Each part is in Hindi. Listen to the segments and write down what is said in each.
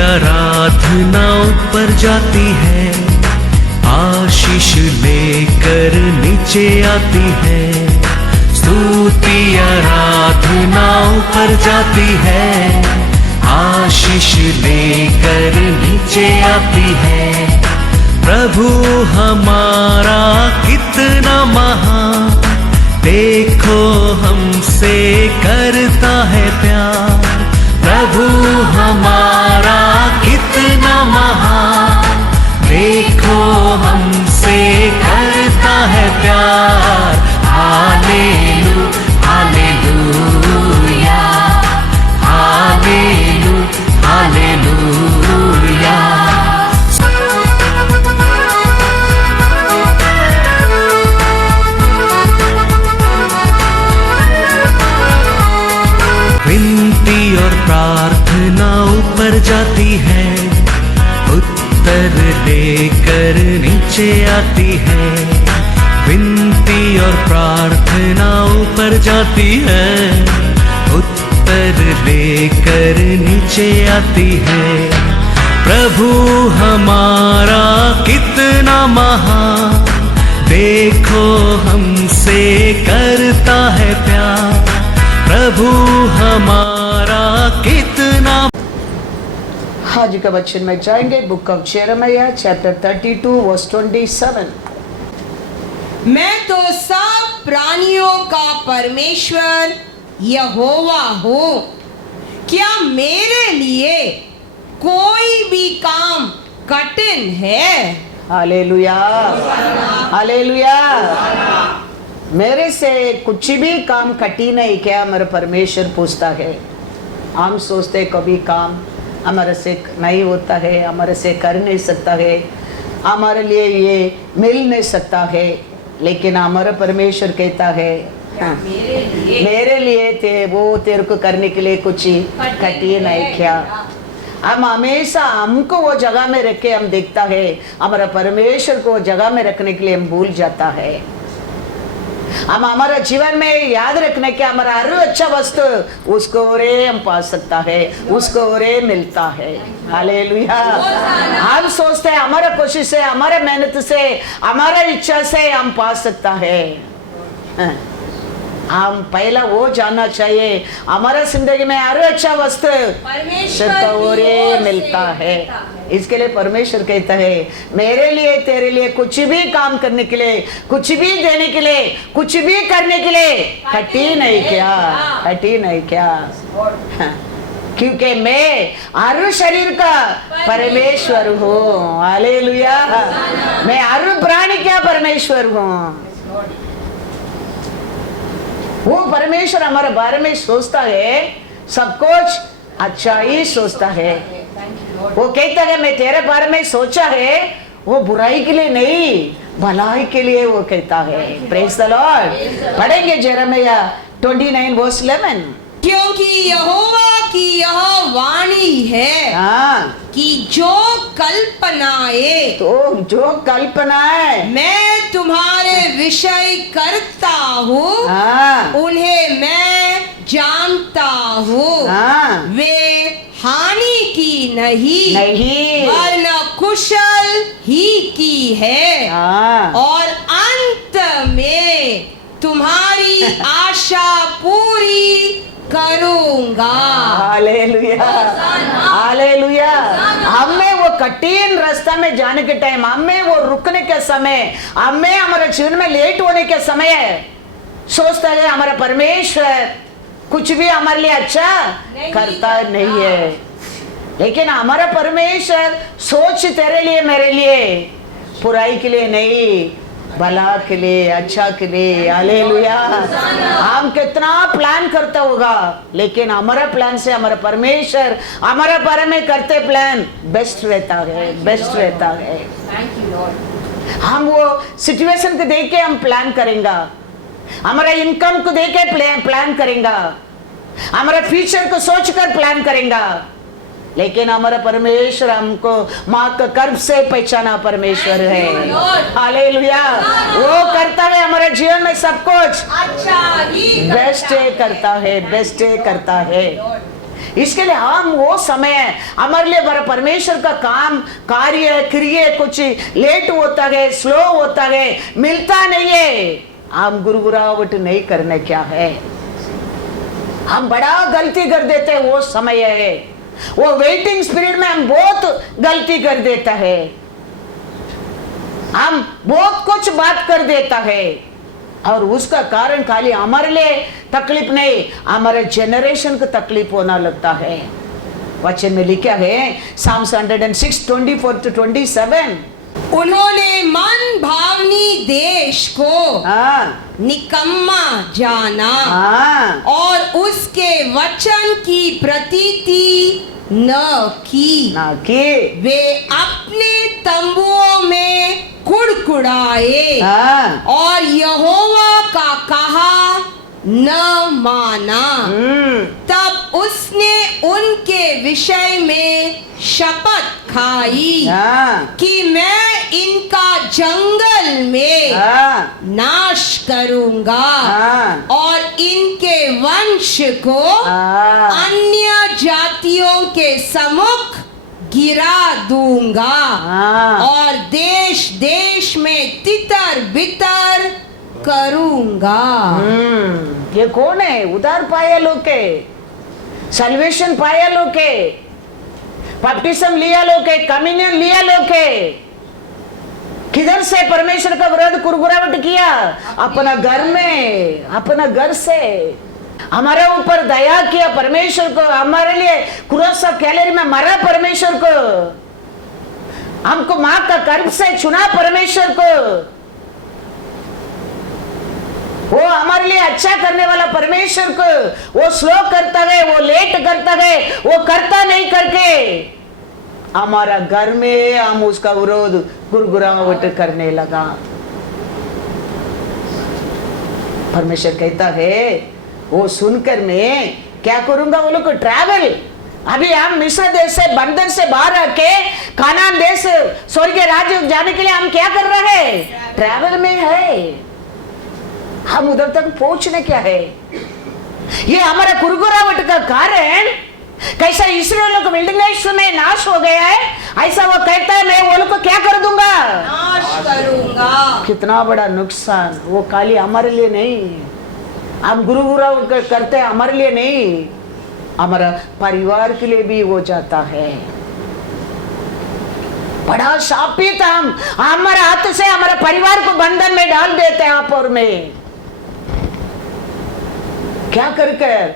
आराधना ऊपर जाती है, आशीष लेकर नीचे आती है। स्तुति आराधना ऊपर जाती है, आशीष लेकर नीचे आती है। प्रभु हमारा कितना महान, देखो हमसे करता है प्यार। प्रभु हमारा कितना महान, देखो हमसे करता है प्यार। हालेलू हालेलूया, हालेलू हालेलूया। विनती और प्रार्थना ऊपर जाती है, उत्तर लेकर नीचे आती है। विनती और प्रार्थना ऊपर जाती है, उत्तर लेकर नीचे आती है। प्रभु हमारा कितना महान, देखो हमसे करता है प्यार। प्रभु हमारा कितना। आज का वचन में जाएंगे book of Jeremiah chapter 32 verse 27। मैं तो सब प्राणियों का परमेश्वर यहोवा हूँ, क्या मेरे लिए कोई भी काम कठिन है? Hallelujah hallelujah. मेरे से कुछ भी काम कठिन है क्या? मेरा परमेश्वर पूछता है। हम सोचते कभी काम हमारे से नहीं होता है, हमारे से कर नहीं सकता है, हमारे लिए ये मिल नहीं सकता है, लेकिन हमारा परमेश्वर कहता है हाँ, मेरे लिए थे वो तेरे को करने के लिए कुछ कठिन है क्या? हम हमेशा हमको वो जगह में रख के हम देखता है, हमारा परमेश्वर को वो जगह में रखने के लिए हम भूल जाता है। हम हमारा जीवन में याद रखने के हमारा हर अच्छा वस्तु उसको रे हम पा सकता है, उसको रे मिलता है। हालेलुया। हम सोचते हैं हमारा कोशिश से, हमारे मेहनत से, हमारा इच्छा से हम पा सकता है। हम पहला वो जानना चाहिए हमारा जिंदगी में हर अच्छा वस्तु परमेश्वर को रे मिलता है। इसके लिए परमेश्वर कहता है मेरे लिए तेरे लिए कुछ भी काम करने के लिए, कुछ भी देने के लिए, कुछ भी करने के लिए कठिन है क्या? कठिन है क्या? क्योंकि मैं हर शरीर का परमेश्वर हूँ। हालेलुया। मैं हर प्राणी का परमेश्वर हूँ। वो परमेश्वर हमारे बारे में सोचता है, सब कुछ अच्छा ही सोचता है। वो कहता है मैं तेरे बारे में सोचा है, वो बुराई के लिए नहीं भलाई के लिए वो कहता है। Praise the Lord. पढ़ेंगे जेरेमिया 29 वर्स 11। क्योंकि यहोवा की यह वाणी है कि जो कल्पनाएं, तो जो कल्पनाएं मैं तुम्हारे विषय करता हूँ उन्हें मैं जानता हूँ। वे हानि की नहीं वरन कुशल ही की है, और अंत में तुम्हारी आशा पूरी करूंगा। Hallelujah hallelujah. हमें वो कठिन रास्ता में जाने के टाइम, हमें वो रुकने के समय, हमें हमारे जीवन में लेट होने के समय सोचता है हमारा परमेश्वर कुछ भी हमारे लिए अच्छा करता नहीं है, लेकिन हमारा परमेश्वर सोच तेरे लिए मेरे लिए बुराई के लिए नहीं, भला के लिए, अच्छा के लिए। हालेलुया। हम कितना प्लान करता होगा, लेकिन हमारा प्लान से हमारा परमेश्वर हमारा बारे में करते प्लान बेस्ट रहता है, बेस्ट रहता है। हम वो सिचुएशन को देख के हम प्लान करेंगे, हमारा इनकम को देख के प्लान करेंगे, हमारा फ्यूचर को सोचकर प्लान करेंगे, लेकिन हमारा परमेश्वर हमको माँ का गर्भ से पहचाना परमेश्वर है। हालेलुया। वो करता है हमारे जीवन में सब कुछ अच्छा ही बेस्ट करता है, बेस्ट करता है। इसके लिए हम वो समय हमारे लिए बड़ा परमेश्वर का काम कार्य क्रिया कुछ लेट होता है, स्लो होता है, मिलता नहीं है। हम गुरगुरावट नहीं करने क्या है, हम बड़ा गलती कर देते हैं। वो समय है, वो वेटिंग पीरियड में हम बहुत गलती कर देता है, हम बहुत कुछ बात कर देता है, और उसका कारण खाली हमारे लिए तकलीफ नहीं, हमारे जनरेशन को तकलीफ होना लगता है। वचन में लिखा है Psalms 106:24-27, उन्होंने मन भावनी देश को निकम्मा जाना और उसके वचन की प्रतीति न की। वे अपने तंबुओं में कुड़कुड़ाए और यहोवा का कहा न माना। तब उसने उनके विषय में शपथ खाई कि मैं इनका जंगल में नाश करूंगा और इनके वंश को अन्य जातियों के सम्मुख गिरा दूंगा और देश देश में तितर बितर करूंगा। ये कौन है? उधार पाया लोग के, सल्वेशन पाया लोग के, बपटिस्म लिया लोग के, कम्युनियन लिया लोग के। किधर से परमेश्वर का विरोध कुरकुरावट किया? अपना घर में, अपना घर से। हमारे ऊपर दया किया परमेश्वर को, हमारे लिए क्रूस ऑफ कैलरी में मरा परमेश्वर को, हमको मां का गर्भ से चुना परमेश्वर को। वो हमारे लिए अच्छा करने वाला परमेश्वर को वो स्लो करता है, वो लेट करता है, वो करता नहीं करके हमारा घर में हम उसका विरोध गुरगुरावट करने लगा। परमेश्वर कहता है वो सुनकर मैं क्या करूंगा? वो लोग को ट्रैवल, अभी हम मिस्र देश से बंधन से बाहर आके कानान देश स्वर्गीय राज्य जाने के लिए हम क्या कर रहे हैं? ट्रैवल में है, हम उधर तक पहुंचने क्या है? ये हमारा कुरकुरावट का कारण कैसा इस्राएल को विल्डरनेस में नाश हो गया है, ऐसा वो कहता है मैं वो लोग को क्या कर दूंगा? नाश करूंगा। कितना बड़ा नुकसान! वो खाली हमारे लिए नहीं, हम गुरगुरावट करते हैं हमारे लिए नहीं, हमारा परिवार के लिए भी हो जाता है। बड़ा शापित हम हमारे हाथ से हमारे परिवार को बंधन में डाल देते हैं। आप और मैं क्या कर कर?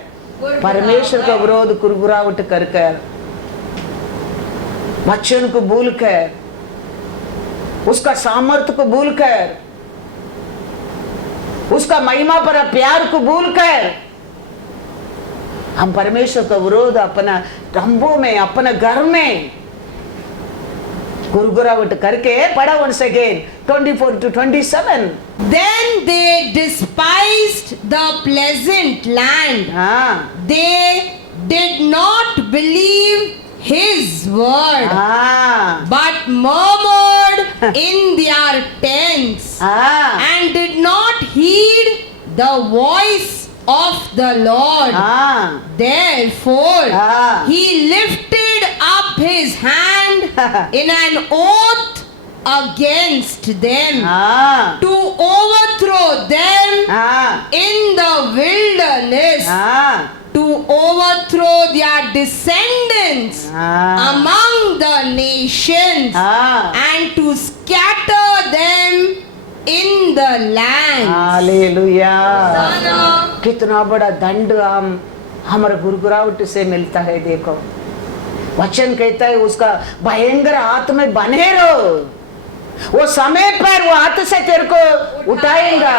परमेश्वर का विरोध कुरकुरावट कर कर, वचन को भूल कर, उसका सामर्थ्य को भूल कर, उसका महिमा पर प्यार को भूल कर हम परमेश्वर का विरोध अपना तंबू में, अपना घर में गुरगुरावट करके। पढ़ा once again 24-27. Then they despised the pleasant land. They did not believe his word, but murmured in their tents and did not heed the voice of the Lord. Therefore he lifted up his hand in an oath against them to overthrow them in the wilderness, to overthrow their descendants among the nations and to scatter them in the land. Hallelujah! कितना बड़ा दंड हम हमारे गुरगुरावट से मिलता है। देखो वचन कहता है उसका भयंकर हाथ में बने रहो, वो समय पर वो हाथ से तेरे को उठाएगा।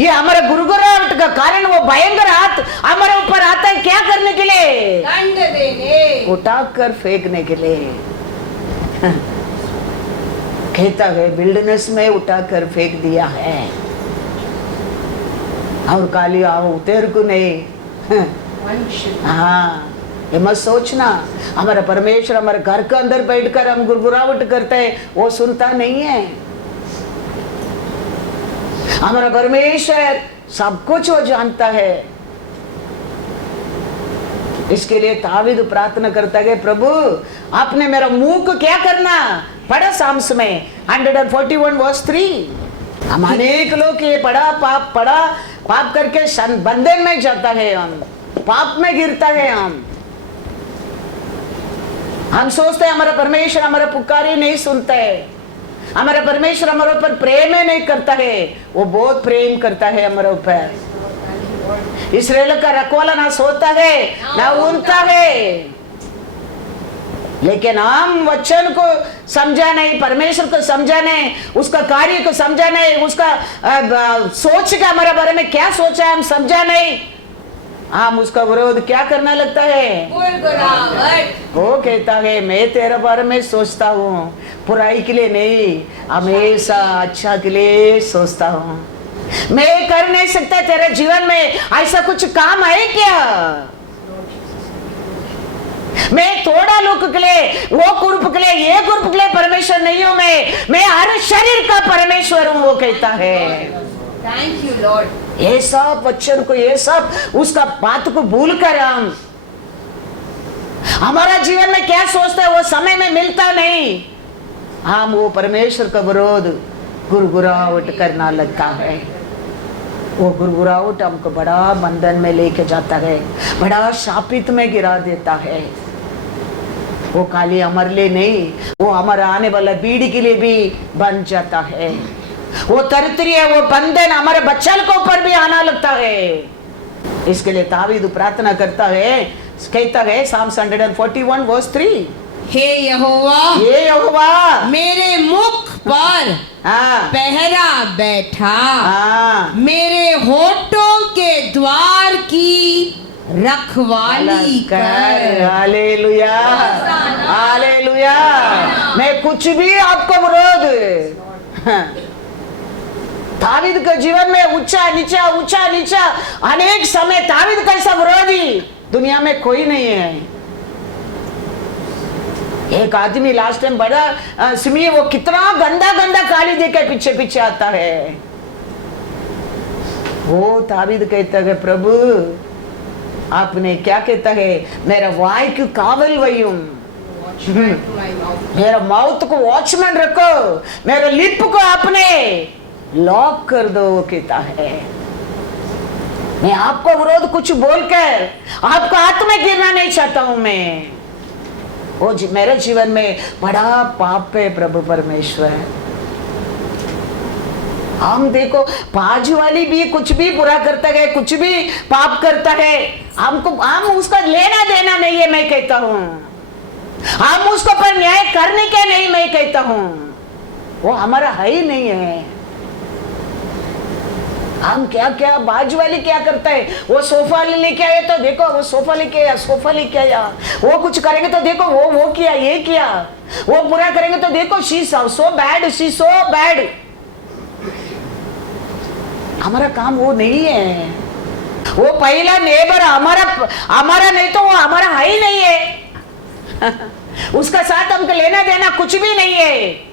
ये हमारे गुरगुरावट का कारण वो भयंकर हाथ हमारे ऊपर आता है। क्या करने के लिए? दंड देने, उठा कर फेंकने के लिए। कहता है विल्डरनेस में उठा कर फेंक दिया है और काली आओ तेरे को नहीं। हाँ, ये मत सोचना हमारा परमेश्वर हमारे घर के अंदर बैठकर हम गुरगुरावट करते हैं, वो सुनता नहीं है। हमारा परमेश्वर सब कुछ वो जानता है। इसके लिए तावीद प्रार्थना करता है, प्रभु आपने मेरा मुंह को क्या करना। पढ़ा साम्स में 141 वर्स 3। हम अनेक लोग ये पढ़ा पाप करके बंधन में जाता है, हम पाप में गिरता है। हम सोचते हैं हमारा परमेश्वर हमारा पुकारी नहीं सुनता है, हमारा परमेश्वर हमारे ऊपर प्रेम ही नहीं करता है। वो बहुत प्रेम करता है हमारे ऊपर। इस्राएल का रखवाला ना सोता है ना ऊँगता है, लेकिन हम वचन को समझा नहीं, परमेश्वर को समझा नहीं, उसका कार्य को समझा नहीं, उसका सोच का हमारे बारे में क्या सोचा है हम समझा नहीं। हम उसका विरोध क्या करने लगता है। वो कहता है मैं तेरे बारे में सोचता हूँ, बुराई के लिए नहीं, हमेशा अच्छा के लिए सोचता हूँ। मैं कर नहीं सकता तेरे जीवन में ऐसा कुछ काम है क्या। मैं थोड़ा लोग के लिए, वो ग्रुप के लिए, ये ग्रुप के लिए परमेश्वर नहीं हूं, मैं हर शरीर का परमेश्वर हूं। वो कहता है थैंक यू लॉर्ड। ये सब वचन को, ये सब उसका बात को भूल कर हम हमारा जीवन में क्या सोचते हैं वो समय में मिलता नहीं। हम वो परमेश्वर का विरोध गुरगुराहट करना लगता है। वो गुरगुराहट हमको बड़ा बंधन में लेके जाता है, बड़ा शापित में गिरा देता है। वो खाली हमारे लिए नहीं, वो हमारा आने वाला पीढ़ी के लिए भी बन जाता है। वो तरतरी है, वो बंधन हमारे बच्चों के ऊपर भी आना लगता है। इसके लिए तावीद प्रार्थना करता है, कहता है Psalms 141 verse 3, हे यहोवा, ये यहोवा मेरे मुख पर पहरा बैठा, मेरे होठों के द्वार की रखवाली कर। Hallelujah, hallelujah. मैं कुछ भी आपको विरोध। तावीद के जीवन में ऊंचा नीचा अनेक समय तावीद कैसा विरोधी दुनिया में कोई नहीं है। एक आदमी लास्ट टाइम बड़ा सिमी, वो कितना गंदा गाली देकर पीछे पीछे आता है। वो तावीद कहता है प्रभु आपने क्या कहता है, मेरा वाई की कावल वही हूं, मेरा माउथ को वॉचमैन रखो, मेरे लिप को आपने लॉक कर दो। वो कहता है मैं आपको विरोध कुछ बोलकर आपको हाथ में गिरना नहीं चाहता हूं। मैं वो मेरे जीवन में बड़ा पाप है प्रभु परमेश्वर। हम देखो बाजू वाली भी कुछ भी बुरा करता है, कुछ भी पाप करता है, हम उसका लेना देना नहीं है। मैं कहता हूं हम उसको पर न्याय करने के नहीं, मैं कहता हूं वो हमारा है ही नहीं है। हम क्या बाजू वाली क्या करता है, वो सोफा लेके आए तो देखो वो सोफा लेके आया, वो कुछ करेंगे तो देखो वो किया, ये किया, वो बुरा करेंगे तो देखो शी सो बैड। हमारा काम वो नहीं है। वो पहला नेबर हमारा नहीं तो वो हमारा है ही नहीं है। उसका साथ हमको लेना देना कुछ भी नहीं है।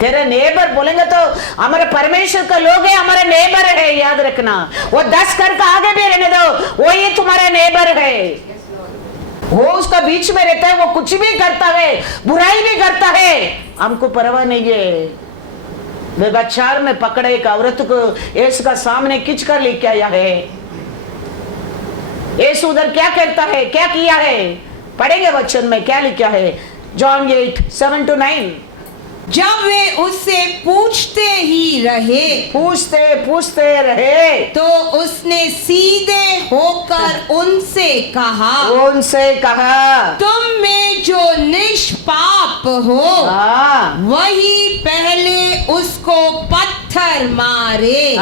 तेरे नेबर बोलेंगे तो हमारे परमेश्वर का लोग है, हमारे नेबर है, याद रखना। वो 10 घर का आगे भी रहने दो, वो ही तुम्हारा नेबर है। वो उसका बीच में रहता है, वो कुछ भी करता है, बुराई भी करता है, हमको परवाह नहीं है। व्यभिचार में पकड़े एक औरत को यीशु का सामने खींच कर लेके आया है। यीशु उधर क्या करता है, क्या किया है, पढ़ेंगे वचन में क्या लिखा है, जॉन 8:7-9। जब वे उससे पूछते रहे तो उसने सीधे होकर उनसे कहा तुम में जो निष्पाप हो वही पहले उसको पत्थर मारे।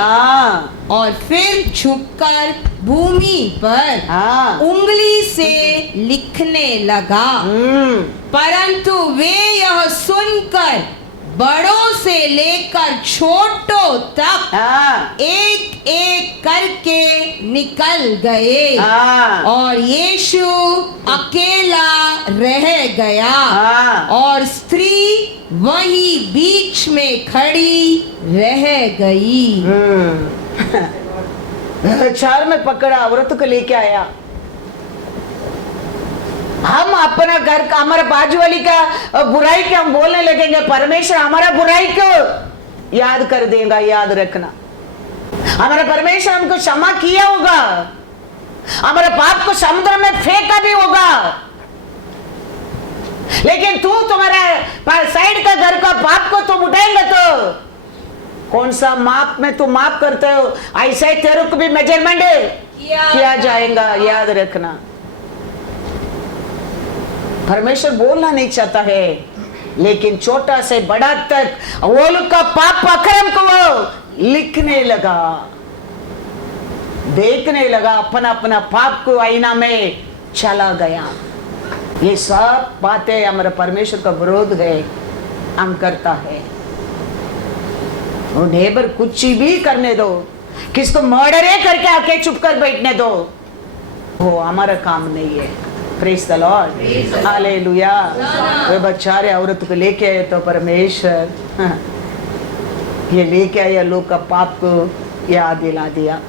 और फिर झुककर भूमि पर उंगली से लिखने लगा। परंतु वे यह सुनकर बड़ों से लेकर छोटों तक एक एक करके निकल गए और यीशु अकेला रह गया और स्त्री वही बीच में खड़ी रह गई। व्यभिचार में पकड़ा औरत को लेके आया, अपना घर का हमारे बाजू वाली का बुराई के हम बोलने लगेंगे, परमेश्वर हमारा बुराई को याद कर देगा। याद रखना, हमारा परमेश्वर हमको क्षमा किया होगा, हमारे पाप को समुद्र में फेंका भी होगा, लेकिन तू तुम्हारा साइड का घर का पाप को तुम उठाएंगे तो कौन सा माप में तू माफ करते हो, ऐसे तेरे को भी मेजरमेंट किया जाएगा। याद रखना, परमेश्वर बोलना नहीं चाहता है, लेकिन छोटा से बड़ा तक वो लोग का पाप अक्रम को वो लिखने लगा, देखने लगा, अपना अपना पाप को आईना में चला गया। ये सब बातें हमारे परमेश्वर का विरोध है, हम करता है। वो नेबर कुछ भी करने दो, किसको मर्डर करके आके चुप कर बैठने दो, वो हमारा काम नहीं है। Praise the lord, hallelujah. वे बेचारे औरत को लेके आए तो परमेश्वर ये लेके आया लोग का पाप को याद दिला दिया।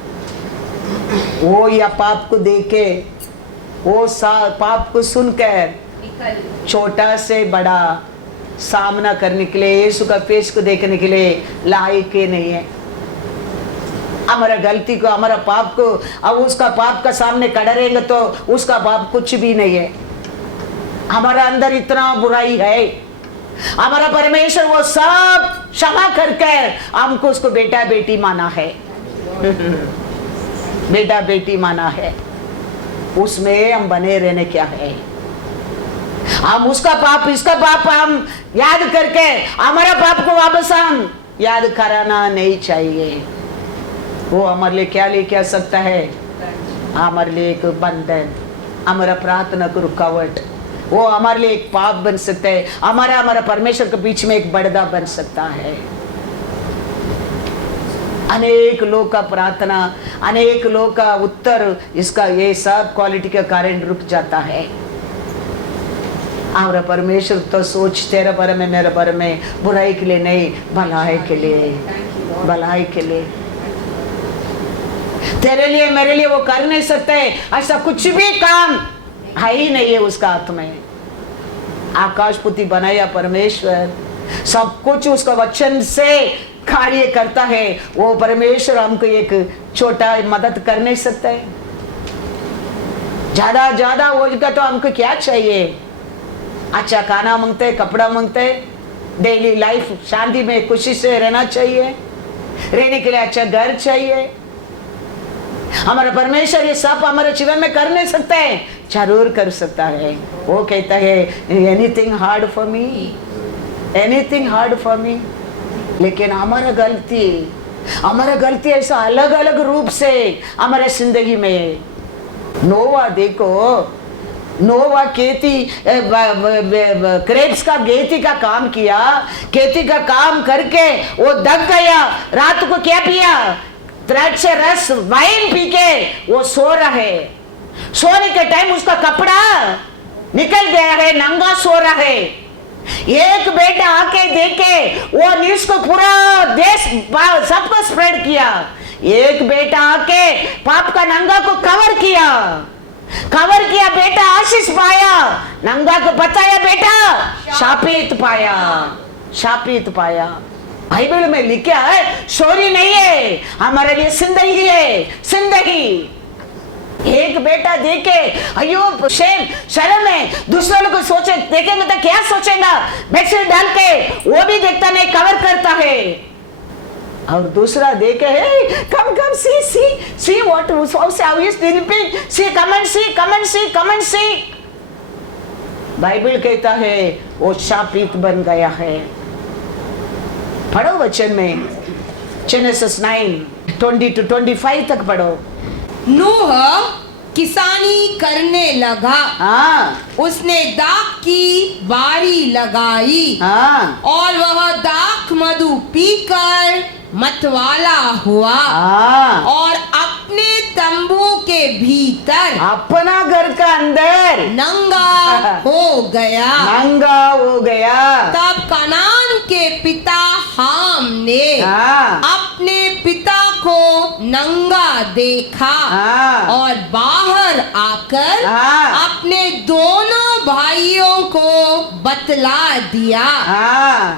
वो या पाप को देखे, वो पाप को सुनकर छोटा से बड़ा सामना करने के लिए, यीशु का फेस को देखने के लिए लायक ही नहीं है। हमारा गलती को, हमारा पाप को, अब उसका पाप का सामने खड़े रहेंगे तो उसका पाप कुछ भी नहीं है। हमारा अंदर इतना बुराई है, हमारा परमेश्वर वो सब क्षमा करके हमको उसको बेटा बेटी माना है बेटा बेटी माना है, उसमें हम बने रहने क्या है। हम उसका पाप इसका पाप हम याद करके हमारा पाप को वापस हम याद कराना नहीं चाहिए। वो हमारे लिए क्या लेके आ सकता है? हमारे लिए एक बंधन, हमारा प्रार्थना को रुकावट, वो हमारे लिए एक पाप बन सकता है, हमारा परमेश्वर के बीच में एक पर्दा बन सकता है। अनेक लोग का प्रार्थना, अनेक लोग का उत्तर, इसका ये सब क्वालिटी का कारण रुक जाता है। हमारा परमेश्वर तो सोच तेरे बारे में, मेरे बारे में बुराई के लिए नहीं, भलाई के लिए, भलाई के लिए। तेरे लिए मेरे लिए वो कर नहीं सकते, ऐसा कुछ भी काम है ही नहीं है उसका हाथ में। आकाशपति बनाया परमेश्वर, सब कुछ उसका वचन से कार्य करता है। वो परमेश्वर हमको एक छोटा मदद कर नहीं सकता है? ज्यादा ज्यादा होगा तो हमको क्या चाहिए? अच्छा खाना मांगते, कपड़ा मांगते, डेली लाइफ शांति में खुशी से रहना चाहिए, रहने के लिए अच्छा घर चाहिए। हमारा परमेश्वर ये सब हमारे जीवन में कर नहीं सकता है? जरूर कर सकता है। वो कहता है anything hard for me, anything hard for me. लेकिन हमारा गलती ऐसा अलग अलग रूप से हमारे जिंदगी में। नोवा देखो, नोवा खेती क्रेप्स का खेती का काम किया, खेती का काम करके वो दब गया। रात को क्या पिया? द्राक्ष रस वाइन पी के वो सो रहा है। सोने के टाइम उसका कपड़ा निकल गया है, नंगा सो रहा है। एक बेटा आके देखे, वो न्यूज को पूरा देश सबको स्प्रेड किया। एक बेटा आके पाप का नंगा को कवर किया, बेटा आशीष पाया, नंगा को बताया बेटा शापित पाया। बाइबल में लिखा है चोरी नहीं है, हमारे लिए जिंदगी है, जिंदगी। एक बेटा देखे अयो शर्म है, दूसरे लोग को सोचे देखेंगे तो क्या सोचेगा, बेडशीट डाल के वो भी देखता नहीं, कवर करता है। और दूसरा देखे come see what how is sleeping, see come and see. Bible कहता है वो शापित बन गया है। पढ़ो वचन में, जेनेसिस 9:20-25 तक पढ़ो। नूह किसानी करने लगा, उसने दाख की बारी लगाई, और वह दाख मधु पीकर मतवाला हुआ, और अपने तंबू के भीतर, अपना घर का अंदर नंगा हो गया। तब कनान के पिता हाम ने अपने पिता को नंगा देखा, और बाहर आकर अपने दोनों भाइयों को बतला दिया।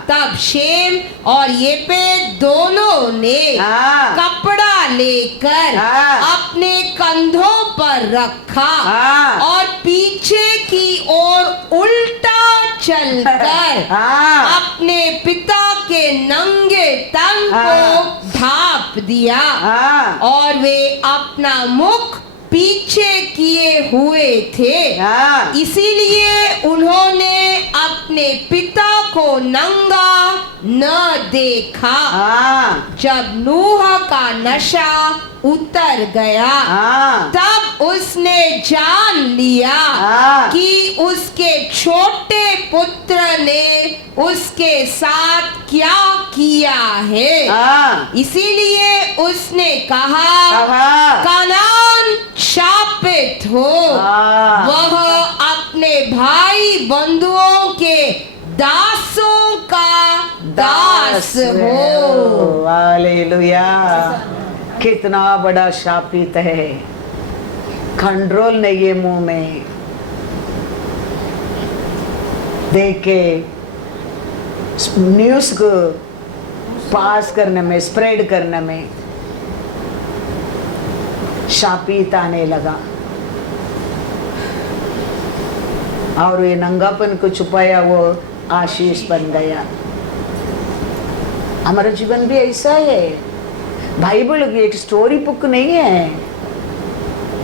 तब शेम और येपेत दोनों ने कपड़ा लेकर अपने कंधों पर रखा और पीछे की ओर उल्टा चलकर अपने पिता के नंगे तन को ढांप दिया और वे अपना मुख पीछे किए हुए थे। इसीलिए उन्होंने अपने पिता को नंगा न देखा। जब नूह का नशा उतर गया तब उसने जान लिया कि उसके छोटे पुत्र ने उसके साथ क्या किया है। इसीलिए उसने कहा, कनान शापित हो, वह अपने भाई बंधुओं के दासों का दास हो। हालेलुया। कितना बड़ा शापित है, कंट्रोल नहीं है मुंह में। देख के न्यूज को पास करने में, स्प्रेड करने में शापित आने लगा और ये नंगापन को छुपाया वो आशीष बन गया। हमारा जीवन भी ऐसा है। बाइबल एक स्टोरी बुक नहीं है,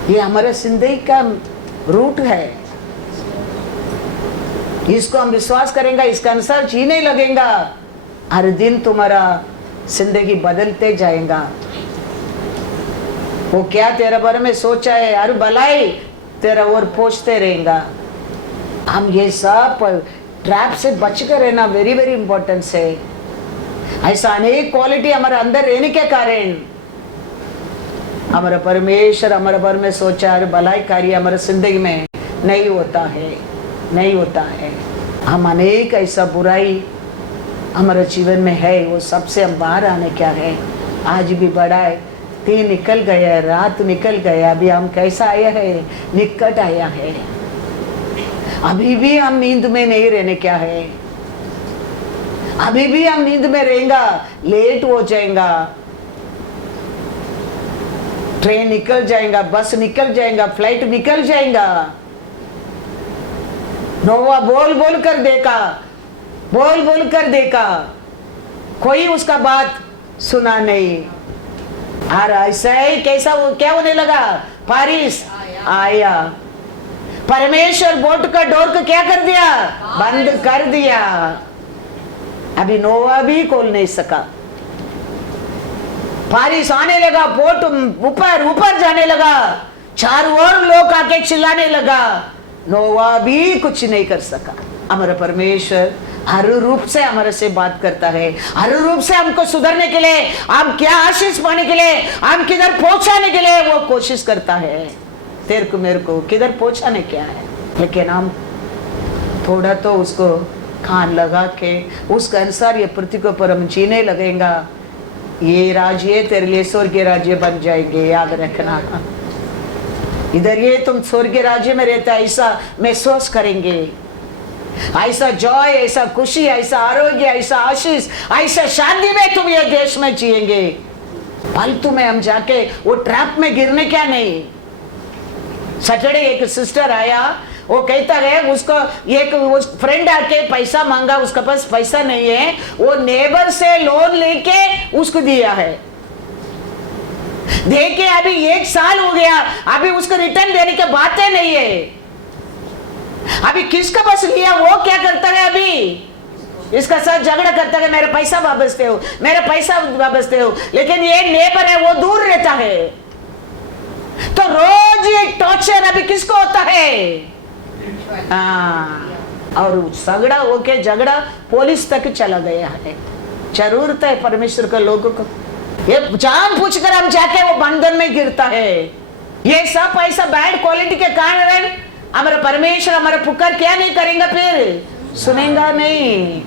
ये हमारा जिंदगी का रूट है। इसको हम विश्वास करेंगे, इसके अनुसार जीने लगेगा, हर दिन तुम्हारा जिंदगी बदलते जाएगा। वो क्या तेरे बारे में सोचा है, हर भलाई तेरा और पहुंचते रहेगा। हम ये सब ट्रैप से बच कर रहना वेरी वेरी इंपॉर्टेंट है। ऐसा अनेक क्वालिटी हमारे अंदर रहने के कारण हमारा परमेश्वर हमारे बारे में सोचा, हर भलाई कार्य हमारे जिंदगी में नहीं होता है, नहीं होता है। हम अनेक ऐसा बुराई हमारे जीवन में है, वो सबसे हम बाहर आने क्या है। आज भी बड़ा है, दिन निकल गया है, रात निकल गया, अभी हम कैसा आया है, निकट आया है। अभी भी हम नींद में नहीं रहने क्या है, अभी भी हम नींद में रहेंगा, लेट हो जाएगा, ट्रेन निकल जाएगा, बस निकल जाएगा, फ्लाइट निकल जाएगा। नोवा बोल बोल कर देखा, बोल बोल कर देखा, कोई उसका बात सुना नहीं। और ऐसा ही कैसा वो क्या होने लगा, बारिश आया, परमेश्वर बोट का डोर को क्या कर दिया, बंद कर दिया। अभी नोवा भी खोल नहीं सका। बारिश आने लगा, बोट ऊपर ऊपर जाने लगा, चारों ओर लोग आके चिल्लाने लगा, नोवा भी कुछ नहीं कर सका। हमारा परमेश्वर हर रूप से हमारे से बात करता है, हर रूप से हमको सुधरने के लिए, हम क्या आशीष पाने के लिए, हम किधर पहुंचाने के लिए वो कोशिश करता है। तेरे को मेरे को किधर पहुंचाने क्या है, लेकिन हम थोड़ा तो उसको कान लगा के उसके अनुसार ये पृथ्वी को पर हम जीने लगेगा, ये राज्य तेरे लिए स्वर्ग के राज्य बन जाएंगे। याद रखना, इधर ये तुम स्वर्ग के राज्य में रहता ऐसा महसूस करेंगे, ऐसा जॉय, ऐसा खुशी, ऐसा आरोग्य, ऐसा आशीष, ऐसा शांति में तुम ये देश में जिएंगे। फालतू में हम जाके वो ट्रैप में गिरने क्या नहीं। सैटरडे एक सिस्टर आया, वो कहता है उसको एक फ्रेंड आके पैसा मांगा, उसके पास पैसा नहीं है, वो नेबर से लोन लेके उसको दिया है। देखे अभी 1 साल हो गया, अभी उसको रिटर्न देने की बातें नहीं है। अभी किसका पास लिया, वो क्या करता है, अभी इसका साथ झगड़ा करता है, मेरा पैसा वापस दे, मेरा पैसा वापस दे। लेकिन ये नेबर है, वो दूर रहता है, तो रोज ये टॉर्चर अभी किसको होता है। और झगड़ा होके झगड़ा पुलिस तक चला गया है। जरूरत है परमेश्वर के लोगों को, ये जान पूछकर हम जाके वो बंधन में गिरता है। ये सब ऐसा बैड क्वालिटी के कारण हमारा परमेश्वर हमारा पुकार क्या नहीं करेंगे, फिर सुनेगा नहीं,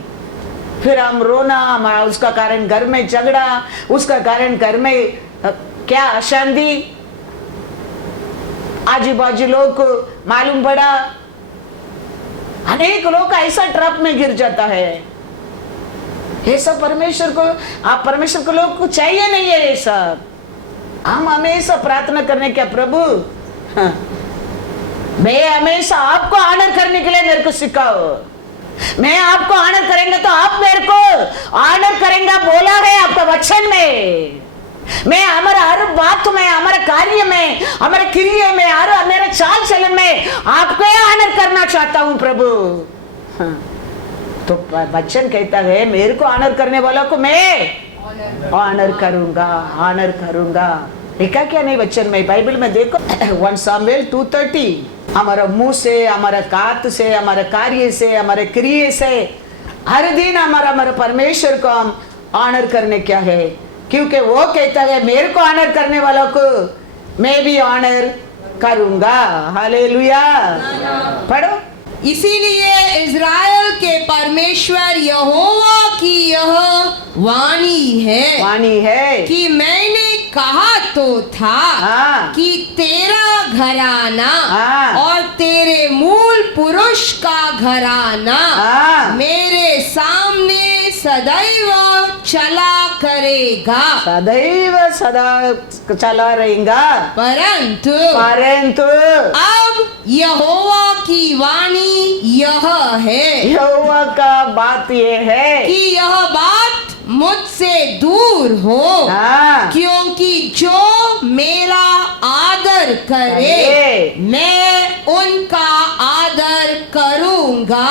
फिर हम रोना, हमारा उसका कारण घर में झगड़ा, उसका कारण घर में क्या अशांति, आजू बाजू लोग को मालूम पड़ा, अनेक लोग ऐसा ट्रैप में गिर जाता है। ये सब परमेश्वर को, आप परमेश्वर को लोग को चाहिए नहीं है ये सब। हम हमेशा प्रार्थना करने क्या प्रभु, हाँ, मैं हमेशा आपको ऑनर करने के लिए मेरे को सिखाओ। मैं आपको ऑनर करेंगे तो आप मेरे को ऑनर करेंगे बोला है आपका वचन में। मैं हमारा हर बात में, हमारे कार्य में, हमारे क्रिया में, हर मेरे चाल चलन में आपको ऑनर करना चाहता हूं प्रभु। हाँ, तो वचन कहता है मेरे को ऑनर करने वालों को मैं ऑनर करूंगा, ऑनर करूंगा। लिखा क्या नहीं वचन में, बाइबल में देखो 1 सामुएल 2:30। हमारा मुंह से, हमारा हाथ से, हमारे कार्य से, हमारे क्रिया से हर दिन हमारा परमेश्वर को हम ऑनर करने क्या है, क्योंकि वो कहता है मेरे को ऑनर करने वालों को मैं भी ऑनर करूंगा। हालेलुया। पढ़ो। इसीलिए इज़राइल के परमेश्वर यहोवा की यह वाणी है कि मैंने कहा तो था कि तेरा घराना और तेरे मूल पुरुष का घराना मेरे सामने सदैव चला करेगा, सदैव सदा चला रहेगा। परंतु अब यहोवा की वाणी यह है, यहोवा का बात ये है कि यह बात मुझसे दूर हो, क्योंकि जो मेरा आदर करे मैं उनका आदर करूंगा,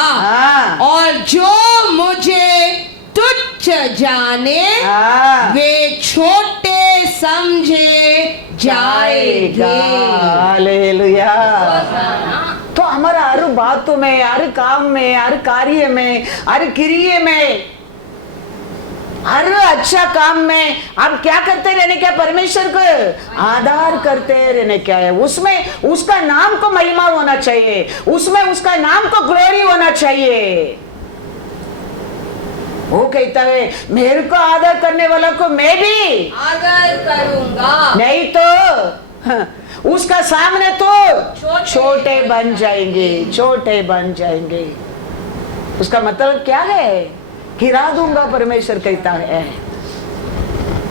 और जो मुझे तुच्छ जाने वे छोटे समझे जाएंगे। हालेलुया। तो हमारा हर बातों में, हर काम में, हर कार्य में, हर क्रिया में, हर अच्छा काम में आप क्या करते रहने क्या, परमेश्वर को आदर करते रहने क्या है। उसमें उसका नाम को महिमा होना चाहिए, उसमें उसका नाम को ग्लोरी होना चाहिए। वो कहता है मेरे को आदर करने वालों को मैं भी आदर करूंगा, नहीं तो उसका सामने तो छोटे बन जाएंगे, छोटे बन जाएंगे। उसका मतलब क्या है, गिरा दूंगा परमेश्वर कहता है,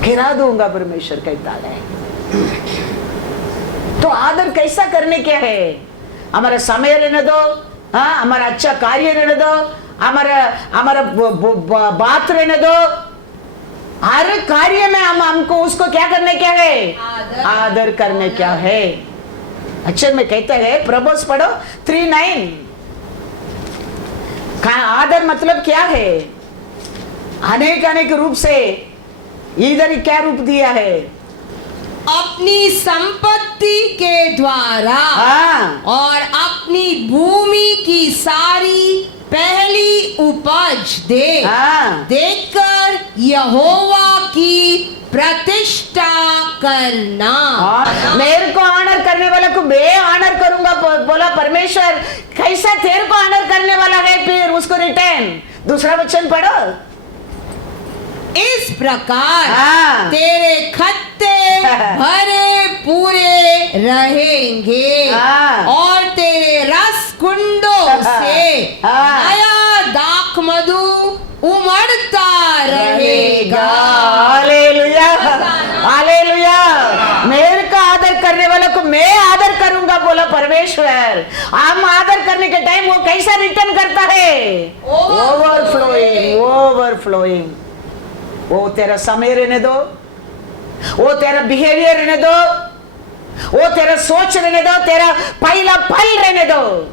गिरा दूंगा परमेश्वर कहता है। तो आदर कैसा करने क्या है, हमारा समय रहने दो, हाँ, हमारा अच्छा कार्य रहने दो, हमारा बात रहने दो, हर कार्य में हमको उसको क्या करने क्या है, आदर करने क्या है। अक्षर में कहता है, प्रभुस पढ़ो 3:9। आदर मतलब क्या है, अनेक अनेक रूप से इधर क्या रूप दिया है, अपनी संपत्ति के द्वारा और अपनी भूमि की सारी पहली उपज देकर यहोवा की प्रतिष्ठा करना। मेरे को ऑनर करने वाला को मैं ऑनर करूंगा बोला परमेश्वर। कैसा तेरे को ऑनर करने वाला है, फिर उसको रिटर्न दूसरा वचन पढ़ो। इस प्रकार तेरे खत्ते भरे पूरे रहेंगे और तेरे रस कुंडों से नया दाख मधु उमड़ता रहेगा। Hallelujah, hallelujah. मेरे का आदर करने वालों को मैं आदर करूंगा बोला परमेश्वर। हम आदर करने के टाइम वो कैसा रिटर्न करता है, ओवरफ्लोइंग, ओवरफ्लोइंग। वो तेरा समय रहने दो, वो तेरा बिहेवियर रहने दो, वो तेरा सोच रहने दो, तेरा पहला पल रहने दो।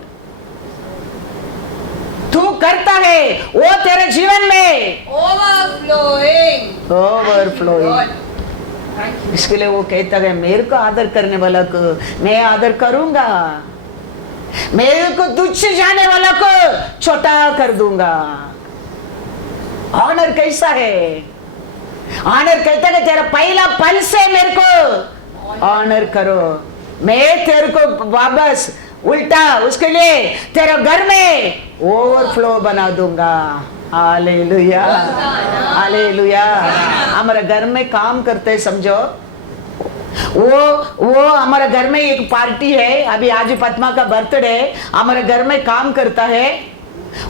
तू करता है वो तेरे जीवन में ओवरफ्लोइंग, ओवरफ्लोइंग। इसके लिए वो कहता है मेरे को आदर करने वाला को मैं आदर करूंगा, मेरे को तुच्छ जाने वाला को छोटा कर दूंगा। ऑनर कैसा है, ऑनर कहता है तेरा पहला पल से मेरे को ऑनर करो, मैं तेरे को वापस उल्टा उसके लिए तेरा घर में ओवरफ्लो बना दूंगा। Hallelujah, hallelujah. हमारे घर में काम करते समझो, वो हमारे घर में एक पार्टी है, अभी आज पद्मा का बर्थडे, हमारे घर में काम करता है,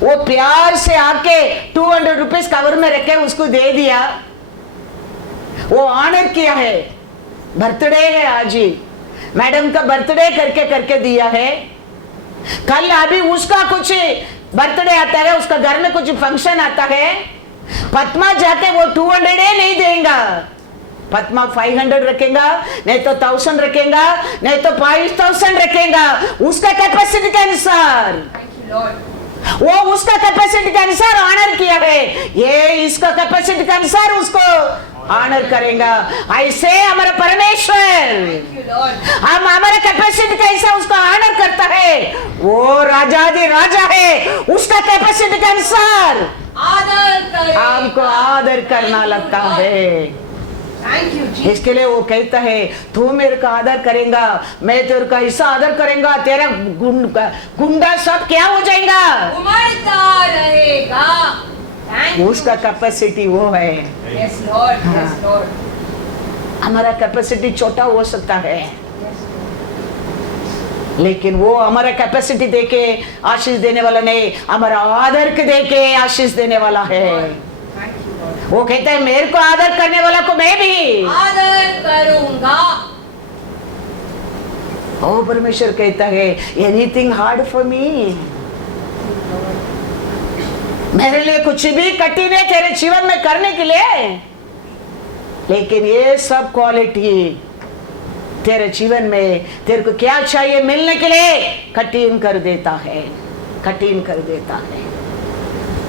वो प्यार से आके 200 रुपीज कवर में रखे उसको दे दिया, वो ऑनर किया है। बर्थडे है आज ही, मैडम का बर्थडे करके करके दिया है। कल अभी उसका कुछ बर्थडे आता है, उसका घर में कुछ फंक्शन आता है, पद्मा जाके वो 200 नहीं देगा, पद्मा 500 रखेगा, नहीं तो 1000 रखेगा, नहीं तो 5000 रखेगा, उसका कैपेसिटी के अनुसार। वो उसका कैपेसिटी के अनुसार ऑनर किया है, ये इसका कैपेसिटी के अनुसार उसको ऑनर करेगा। ऐसे हमारा परमेश्वर हम हमारे कैपेसिटी कैसा उसका ऑनर करता है। वो राजाधि राजा है, उसका कैपेसिटी के अनुसार हमको आदर करना लगता है। इसके लिए वो कहता है तू मेरे का आदर करेगा, मैं तेरे का ऐसा आदर करेगा, तेरा गुंडा सब क्या हो जाएगा, उमड़ता रहेगा। उसका कैपेसिटी वो है। Yes, Lord. Yes, Lord. हमारा कैपेसिटी छोटा हो सकता है, लेकिन वो हमारा कैपेसिटी देके आशीष देने वाला नहीं, हमारा आदर के देके आशीष देने वाला है। वो कहते हैं मेरे को आदर करने वाला को मैं भी आदर करूंगा। ओ परमेश्वर कहता है एनीथिंग हार्ड फॉर मी, मेरे लिए कुछ भी कठिन है तेरे जीवन में करने के लिए, लेकिन ये सब क्वालिटी तेरे जीवन में तेरे को क्या चाहिए मिलने के लिए कठिन कर देता है, कठिन कर देता है।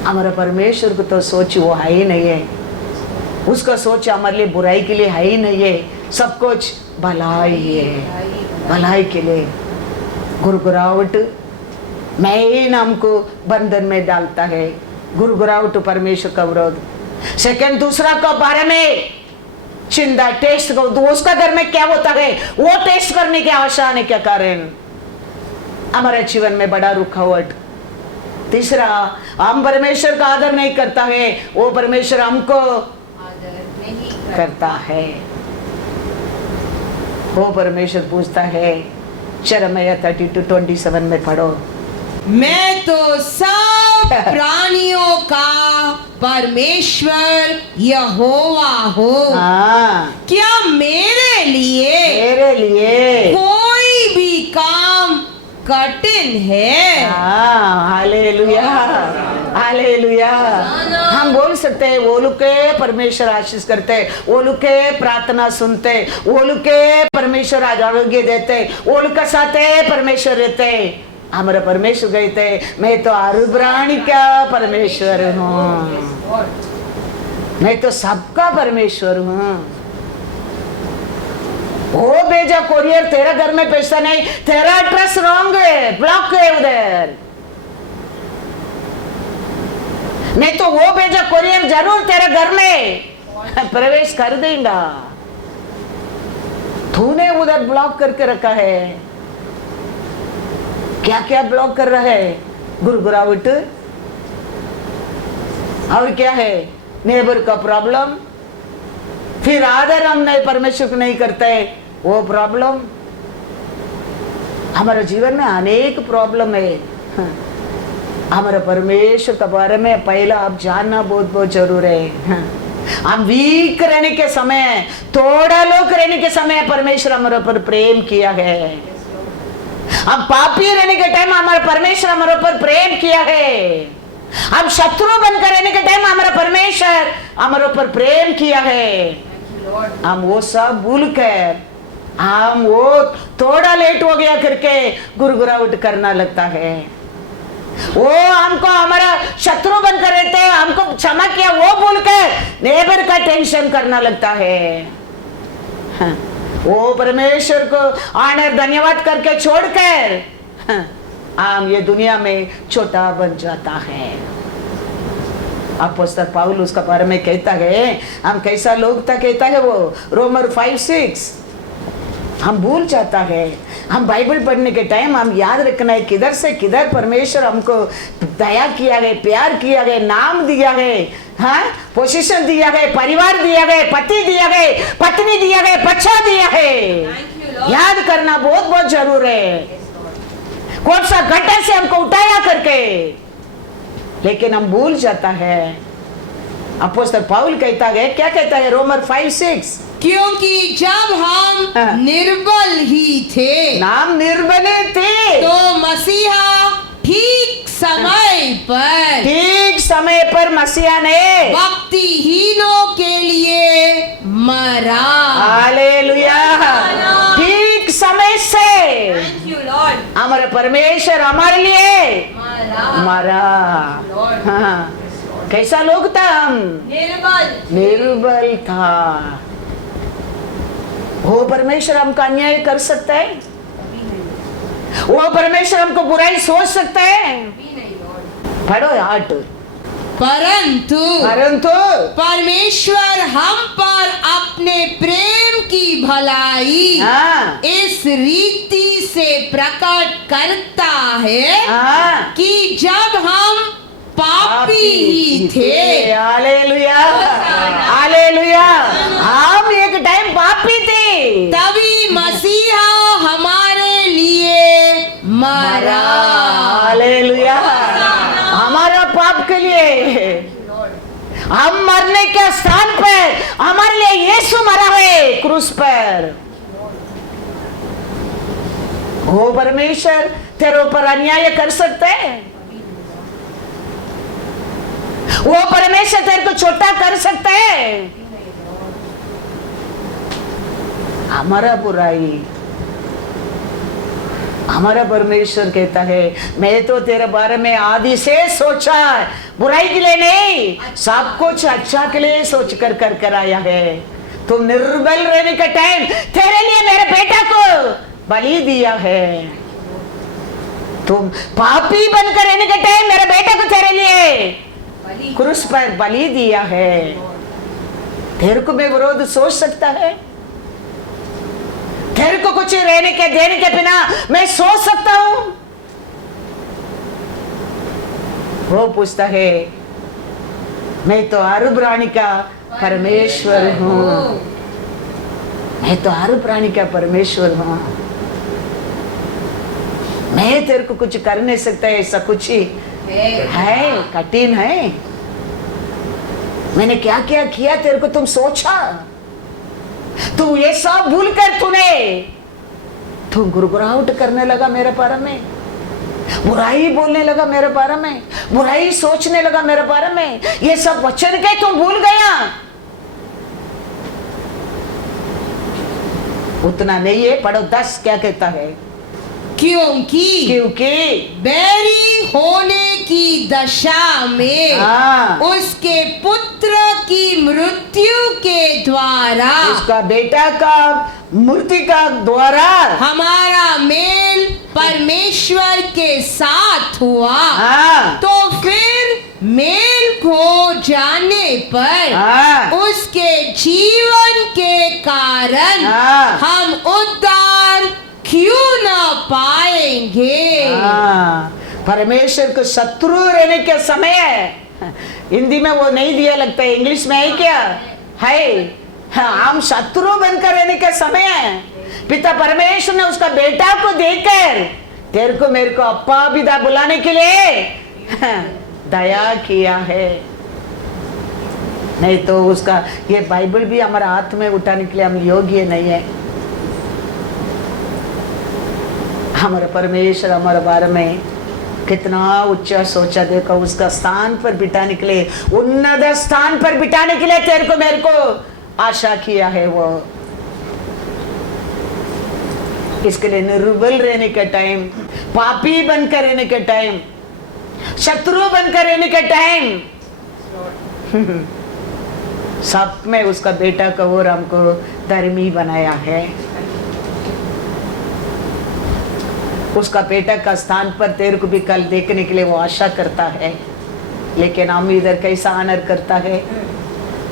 हमारा परमेश्वर को तो सोच वो है ही नहीं है, उसका सोच हमारे लिए बुराई के लिए है ही नहीं है, सब कुछ भलाई है, भलाई के लिए। गुरगुरावट मैं हमको बंधन में डालता है, गुरगुरावट परमेश्वर का विरोध। सेकंड दूसरा का बारे में चिंता टेस्ट को, उसका घर में क्या होता है वो टेस्ट करने के आशा आने के कारण हमारे जीवन में बड़ा रुकावट। तीसरा हम परमेश्वर का आदर नहीं करता है, वो परमेश्वर हमको आदर नहीं करता है। वो परमेश्वर पूछता है, यिर्मयाह 32:27 में पढ़ो, मैं तो सब प्राणियों का परमेश्वर यहोवा हूँ। हाँ, क्या मेरे लिए कोई भी काम कठिन है? Hallelujah, hallelujah. हम बोल सकते हैं वो लोग के परमेश्वर आशीष करते, वो लोग के प्रार्थना सुनते, वो लोग के परमेश्वर आरोग्य देते, वो लोग के साथ परमेश्वर रहते। हमारा परमेश्वर कहते मैं तो अरुब्राणी का परमेश्वर हूँ, मैं तो सबका परमेश्वर हूँ। वो भेजा कोरियर तेरा घर में पैसा नहीं, तेरा एड्रेस रॉन्ग है, ब्लॉक है उधर, नहीं तो वो भेजा कोरियर जरूर तेरे घर में प्रवेश कर देगा, तूने उधर ब्लॉक करके रखा है। क्या क्या ब्लॉक कर रहा है? गुरगुरावट, और क्या है नेबर का प्रॉब्लम, फिर आदर हम नहीं परमेश्वर को नहीं करते, वो प्रॉब्लम। हमारे जीवन में अनेक प्रॉब्लम है। हमारे परमेश्वर के बारे में पहला आप जानना बहुत बहुत जरूर है। हम वीक रहने के समय, थोड़ा लोग रहने के समय परमेश्वर हमारे पर प्रेम किया है। हम पापी रहने के टाइम हमारा परमेश्वर हमारे ऊपर प्रेम किया है। हम शत्रु बनकर रहने के टाइम हमारा परमेश्वर हमारे ऊपर प्रेम किया है। हम वो सब भूल कर हम वो थोड़ा लेट हो गया करके गुरगुरावट करना लगता है। वो हमको हमारा शत्रु बनकर रहते हैं, हमको क्षमा किया वो भूल कर नेबर का टेंशन करना लगता है। हाँ, वो परमेश्वर को ऑनर धन्यवाद करके छोड़कर हम ये दुनिया में छोटा बन जाता है। अपोस्तल पौलुस उसका बारे में कहता है, हम कैसा लोग था कहता है वो रोमर 5:6 हम भूल जाता है। हम बाइबल पढ़ने के टाइम हम याद रखना है किधर से किधर परमेश्वर हमको दया किया है, प्यार किया है, नाम दिया है, हाँ पोजीशन दिया है, परिवार दिया है, पति दिया है, पत्नी दिया है, बच्चा दिया है। याद करना बहुत बहुत जरूर है। कौन सा गड्ढे से हमको उठाया करके लेकिन हम भूल जाता है। अपोस्तल पौल कहता है, क्या कहता है रोमर 5:6, क्योंकि जब हम निर्बल ही थे, नाम निर्बले थे, तो मसीहा ठीक समय पर मसीहा ने भक्तिहीनों के लिए मरा। हालेलुया। ठीक समय से हमारे परमेश्वर हमारे लिए मरा। हाँ, कैसा लोग था हम? निर्बल था। वो परमेश्वर हमको अन्याय कर सकता है? वो परमेश्वर हमको बुराई सोच सकता है? पढ़ो 8। परंतु परमेश्वर हम पर अपने प्रेम की भलाई इस रीति से प्रकट करता है कि जब हम पापी ही थे, हालेलुया हालेलुया, हम एक टाइम पापी थे, तभी मसीहा हमारे लिए मरा। हालेलुया। हमारा पाप के लिए, हम मरने के स्थान पर हमारे लिए यीशु मरा है क्रूस पर। वो परमेश्वर तेरे ऊपर अन्याय कर सकते हैं? वो परमेश्वर तेरे को छोटा कर सकता है? हमारा बुराई, हमारा परमेश्वर कहता है, मैं तो तेरे बारे में आदि से सोचा, बुराई के लिए नहीं, सब कुछ अच्छा के लिए सोच कर आया है। तुम निर्बल रहने का टाइम तेरे लिए मेरे बेटा को बलि दिया है। तुम पापी बनकर रहने का टाइम मेरे बेटा को तेरे लिए क्रूस पर बलि दिया है। तेरे को मैं विरोध सोच सकता है? तेरे को कुछ रहने के देने के बिना मैं सोच सकता हूं? वो पूछता है, मैं तो हर प्राणी का परमेश्वर हूं, मैं तो हर प्राणी का परमेश्वर हूं, मैं तेरे को कुछ कर नहीं सकता, ऐसा कुछ ही है, कठिन है। मैंने क्या क्या किया तेरे को तुम सोचा? तू ये सब भूल कर तू गुरगुराहट करने लगा मेरे बारे में, बुराई बोलने लगा मेरे बारे में, बुराई सोचने लगा मेरे बारे में। ये सब वचन के तुम भूल गया? उतना नहीं है, पढ़ो 10 क्या कहता है? क्योंकि बैरी होने की दशा में उसके पुत्र की मृत्यु के द्वारा, उसका बेटा का मृत्यु का द्वारा हमारा मेल परमेश्वर के साथ हुआ, तो फिर मेल खो जाने पर उसके जीवन के कारण हम उद्धार क्यों ना पाएंगे? परमेश्वर को शत्रु रहने के समय, हिंदी में वो नहीं दिया लगता है, इंग्लिश में है क्या? है। हम शत्रु बनकर रहने के समय पिता परमेश्वर ने उसका बेटा को देकर तेरे को मेरे को अप्पा पिता बुलाने के लिए दया किया है। नहीं तो उसका ये बाइबल भी हमारा हाथ में उठाने के लिए हम योग्य नहीं है। हमारा परमेश्वर हमारे बारे में कितना ऊंचा सोचा, देखो उसका स्थान पर बिठाने के लिए, उन्नत स्थान पर बिठाने के लिए तेरे को मेरे को आशा किया है। वो इसके लिए निर्बल रहने का टाइम, पापी बनकर रहने का टाइम, शत्रु बनकर रहने का टाइम, सब में उसका बेटा को और हमको धर्मी बनाया है। उसका बेटा का स्थान पर तेरे को भी कल देखने के लिए वो आशा करता है। लेकिन हम इधर कैसा आनर करता है,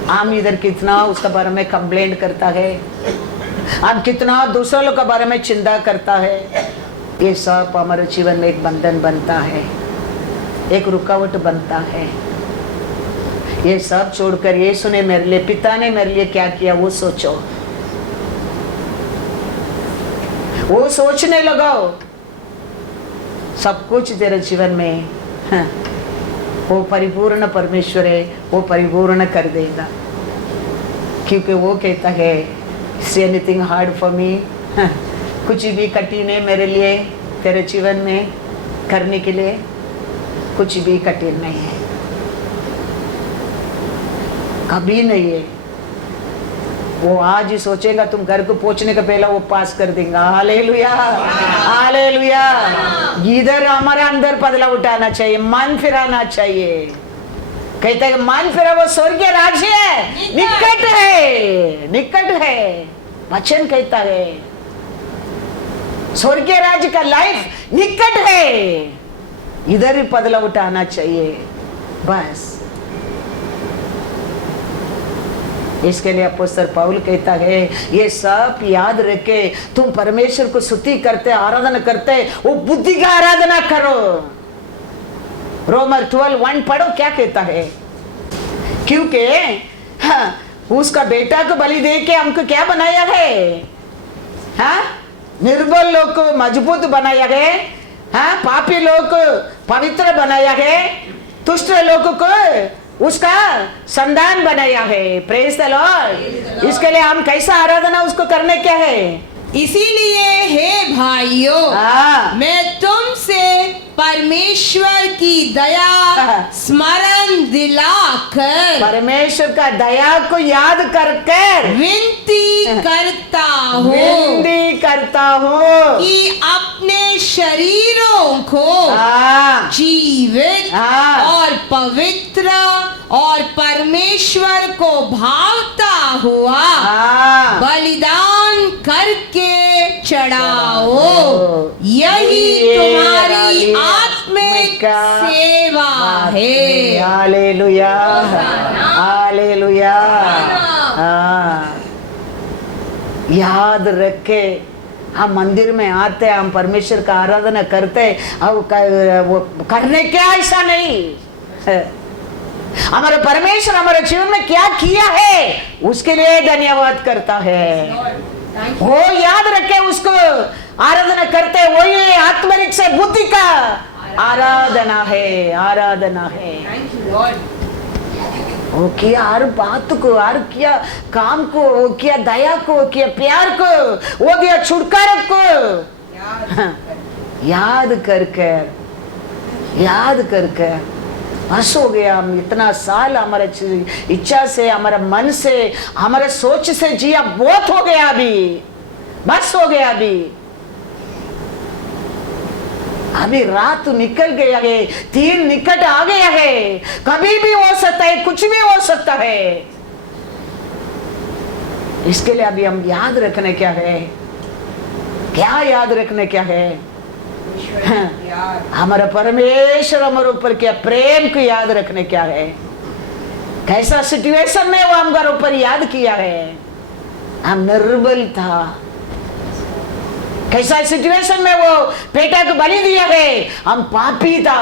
हम इधर कितना उसका बारे में कंप्लेंट करता है, हम कितना दूसरों लोग के बारे में चिंता करता है। ये सब हमारे जीवन में एक बंधन बनता है, एक रुकावट बनता है। ये सब छोड़कर यीशु ने मेरे लिए, पिता ने मेरे लिए क्या किया वो सोचो, वो सोचने लगाओ। सब कुछ तेरे जीवन में वो परिपूर्ण परमेश्वर है, वो परिपूर्ण कर देगा, क्योंकि वो कहता है is anything hard for me, कुछ भी कठिन है मेरे लिए, तेरे जीवन में करने के लिए कुछ भी कठिन नहीं है, कभी नहीं है। वो आज ही सोचेगा तुम घर को पहुंचने का पहला वो पास कर देगा। Hallelujah, hallelujah. इधर हमारे अंदर बदलाव उठाना चाहिए, मन फिराना चाहिए। कहता है मन फिरा वो स्वर्गीय राज्य है, निकट है, निकट है। वचन कहता है स्वर्गीय राज्य का लाइफ निकट है, इधर ही बदलाव उठाना चाहिए बस। इसके लिए अपोस्तल पौल कहता है ये सब याद रखे, तुम परमेश्वर को स्तुति करते, आराधना करते, वो बुद्धि का आराधना करो। रोमर 12:1 पढ़ो, क्या कहता है? क्योंकि उसका बेटा को बलि दे के हमको क्या बनाया है? हाँ, निर्बल लोग को मजबूत बनाया है, हाँ, पापी लोग को पवित्र बनाया है, दुष्ट लोगों को उसका संतान बनाया है। Praise the Lord. इसके लिए हम कैसा आराधना उसको करने क्या है? इसीलिए हे भाइयों, मैं तुमसे परमेश्वर की दया स्मरण दिलाकर, परमेश्वर का दया को याद कर विनती करता हूँ, विनती करता हूँ कि अपने शरीरों को जीवित और पवित्र और परमेश्वर को भावता हुआ बलिदान करके चढ़ाओ, यही तुम्हारी आत्मिक सेवा है। Hallelujah, hallelujah. याद रखे, हम मंदिर में आते हैं, हम परमेश्वर का आराधना करते हैं, अब वो करने क्या ऐसा नहीं, हमारे परमेश्वर हमारे जीवन में क्या किया है उसके लिए धन्यवाद करता है। वो याद रखे, उसको आराधना करते, वही आत्मरिक से बुद्धि का आराधना है, आराधना है। वो किया हर बात को, हर किया काम को, वो किया दया को, वो किया प्यार को, वो किया छुटकारा को याद करके बस हो गया। हम इतना साल हमारे इच्छा से, हमारे मन से, हमारे सोच से जिया, बहुत हो गया, अभी बस हो गया। अभी रात निकल गया है, दिन निकट आ गया है, कभी भी हो सकता है, कुछ भी हो सकता है। इसके लिए अभी हम याद रखने क्या है? क्या याद रखने क्या है? हमारा परमेश्वर हमारे ऊपर क्या प्रेम को याद रखने क्या है? कैसा सिचुएशन में वो हमारे ऊपर याद किया है? हम निर्बल था, कैसा सिचुएशन में वो बेटा को बलि दिया है, हम पापी था,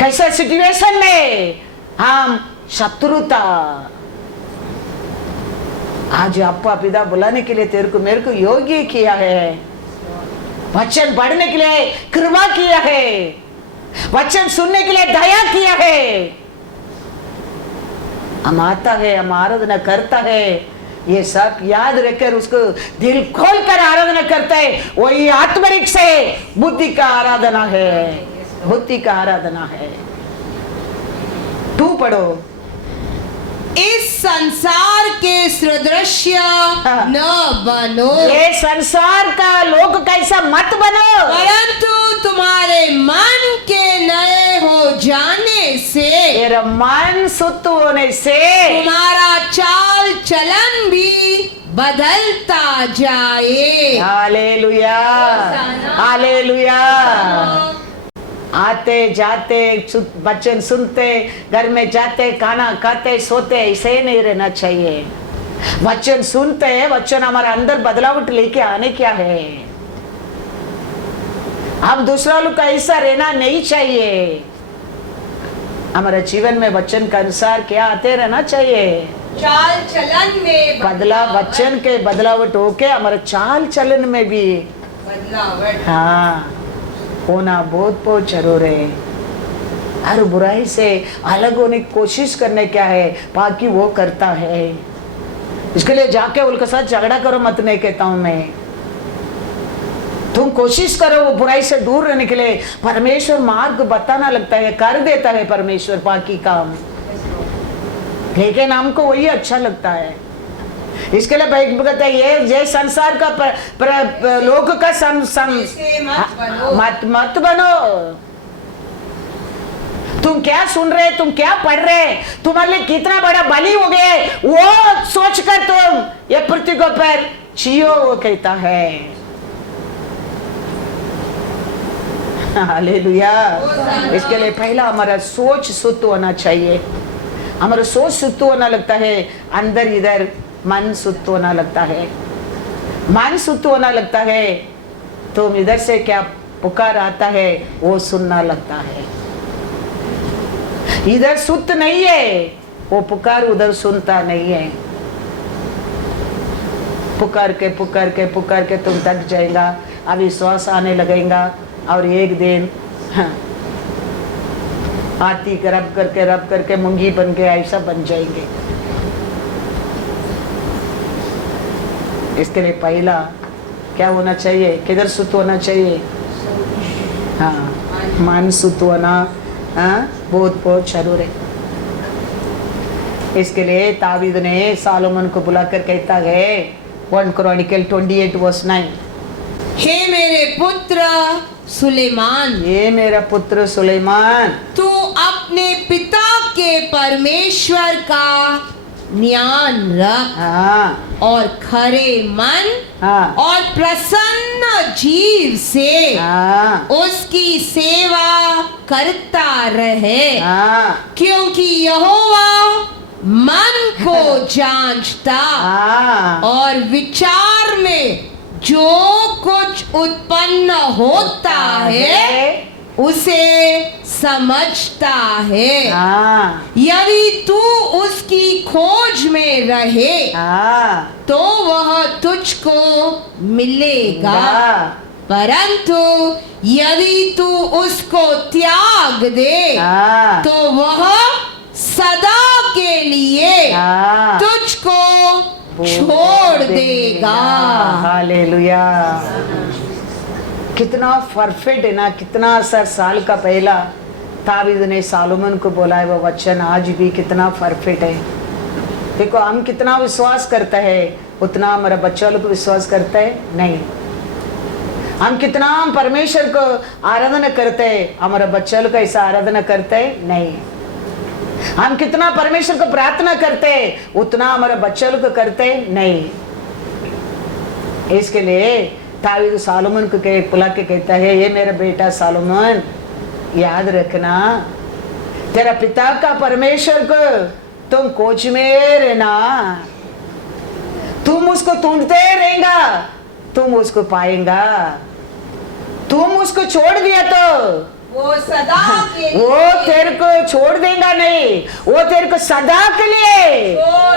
कैसा सिचुएशन में हम शत्रु था। आज अप्पा पिता बुलाने के लिए तेरे को मेरे को योग्य किया है, वचन पढ़ने के लिए कृपा किया है, वचन सुनने के लिए दया किया है। हम आता है, हम आराधना करता है, ये सब याद रखकर उसको दिल खोल कर आराधना करता है, वही आत्मरिक से बुद्धि का आराधना है, बुद्धि का आराधना है। 2 पढ़ो। इस संसार के सदृश्य न बनो, ये संसार का लोग कैसा मत बनो, परंतु तुम्हारे मन के नए हो जाने से, तेरा मन शुद्ध होने से तुम्हारा चाल चलन भी बदलता जाए। Hallelujah, hallelujah. आते जाते वचन सुनते, घर में जाते, खाना खाते, सोते, ऐसे नहीं रहना चाहिए। वचन सुनते हैं, वचन हमारे अंदर बदलाव लेके आने क्या है? हम दूसरा लोग का ऐसा रहना नहीं चाहिए। हमारे जीवन में वचन के अनुसार क्या आते रहना चाहिए? चाल चलन में बदलाव, वचन के बदलावट होके हमारे चाल चलन में भी बदलावट। हाँ, होना बहुत बहुत जरूर है। हर बुराई से अलग होने की कोशिश करने क्या है, बाकी वो करता है। इसके लिए जाके उनके साथ झगड़ा करो मत, नहीं कहता हूं मैं। तुम कोशिश करो वो बुराई से दूर रहने के लिए। परमेश्वर मार्ग बताना लगता है, कर देता है परमेश्वर बाकी काम, लेकिन हमको वही अच्छा लगता है। इसके लिए भाई कहता है ये संसार का लोग का मत बनो। तुम क्या सुन रहे, तुम क्या पढ़ रहे, तुम्हारे लिए कितना बड़ा बलि हो गया, वो सोचकर तुम ये पृथ्वी को पर जियो, वो कहता है। हालेलुया। इसके लिए पहला हमारा सोच शुद्ध होना चाहिए। हमारा सोच शुद्ध होना लगता है, अंदर इधर मन शुद्ध होना लगता है। मन शुद्ध होना लगता है तो इधर से क्या पुकार आता है वो सुनना लगता है। इधर शुद्ध नहीं है, वो पुकार उधर सुनता नहीं है। पुकार के तुम थक जाएगा, अविश्वास आने लगेगा और एक दिन आती रब करके मुंगी बन के ऐसा बन जाएंगे। इसके लिए पहला क्या होना चाहिए, किधर शुद्ध होना चाहिए? हाँ, मन शुद्ध होना बहुत बहुत जरूर है। इसके लिए तावीद ने सालोमन को बुलाकर कहता है 1 क्रॉनिकल 28:9, हे मेरे पुत्र सुलेमान, ये मेरा पुत्र सुलेमान, तू अपने पिता के परमेश्वर का ध्यान रख हाँ और खरे मन हाँ और प्रसन्न जीव से हाँ उसकी सेवा करता रहे, हाँ क्योंकि यहोवा मन को जांचता हाँ और विचार में जो कुछ उत्पन्न होता है उसे समझता है। हाँ यदि तू उसकी खोज में रहे हाँ तो वह तुझको मिलेगा, परंतु यदि तू उसको त्याग दे हाँ तो वह सदा के लिए हाँ तुझको छोड़ देगा। हालेलुया। कितना परफेक्ट है ना, कितना साल का पहला तावीद ने सालोमन को बोला है वो वचन आज भी कितना परफेक्ट है। देखो हम कितना विश्वास करते हैं उतना हमारा बच्चा लोग विश्वास करता है नहीं। हम कितना परमेश्वर को आराधना करते हैं, हमारा बच्चा लोग ऐसा आराधना करते है नहीं। हम कितना परमेश्वर को प्रार्थना करते हैं उतना हमारा बच्चा लोग करते हैं नहीं। इसके लिए तावीद सालोमन को बुला के कहता है, ये मेरा बेटा सालोमन, याद रखना तेरा पिता का परमेश्वर को तुम खोज में रहना, तुम उसको ढूंढते रहेगा, तुम उसको पाएगा। तुम उसको छोड़ दिया तो वो सदा के लिए वो तेरे को छोड़ देगा नहीं, वो तेरे को सदा के लिए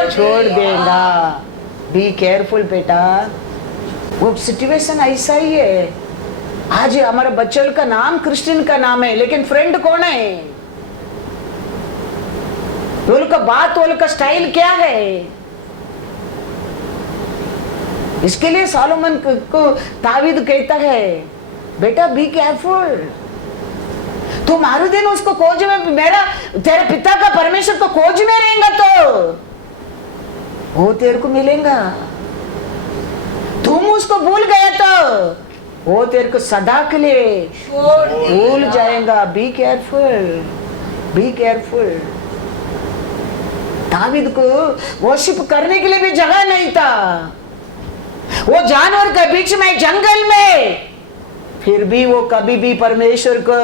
छोड़ देगा। बी केयरफुल बेटा। वो सिचुएशन ऐसा ही है। आज हमारे बच्चों का नाम क्रिश्चियन का नाम है, लेकिन फ्रेंड कौन है? वो लोग का बात, वो लोग का स्टाइल क्या है? इसके लिए सालोमन को तावीद कहता है बेटा बी केयरफुल। तुम हर दिन उसको खोज में, मेरा तेरे पिता का परमेश्वर को खोज में रहेगा तो वो तेरे को मिलेगा। तुम उसको भूल गया तो वो तेरे को सदा के लिए भूल जाएगा। B careful, be careful. David को वर्शिप करने के लिए भी जगह नहीं था, वो जानवर के बीच में जंगल में, फिर भी वो कभी भी परमेश्वर को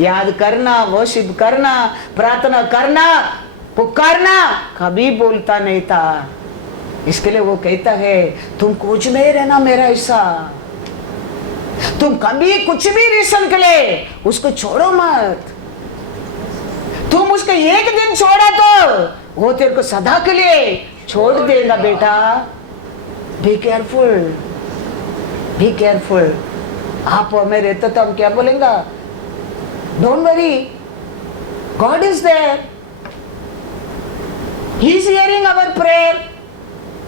याद करना, वर्शिप करना, प्रार्थना करना, पुकारना कभी बोलता नहीं था। इसके लिए वो कहता है तुम खोज में रहना मेरा ऐसा, तुम कभी कुछ भी रीजन के लिए उसको छोड़ो मत। तुम उसको एक दिन छोड़ा तो वो तेरे को सदा के लिए छोड़ देगा बेटा। Be careful, be careful. आप हमें रहते तो हम क्या बोलेंगे? Don't worry, God is there, he is hearing our prayer,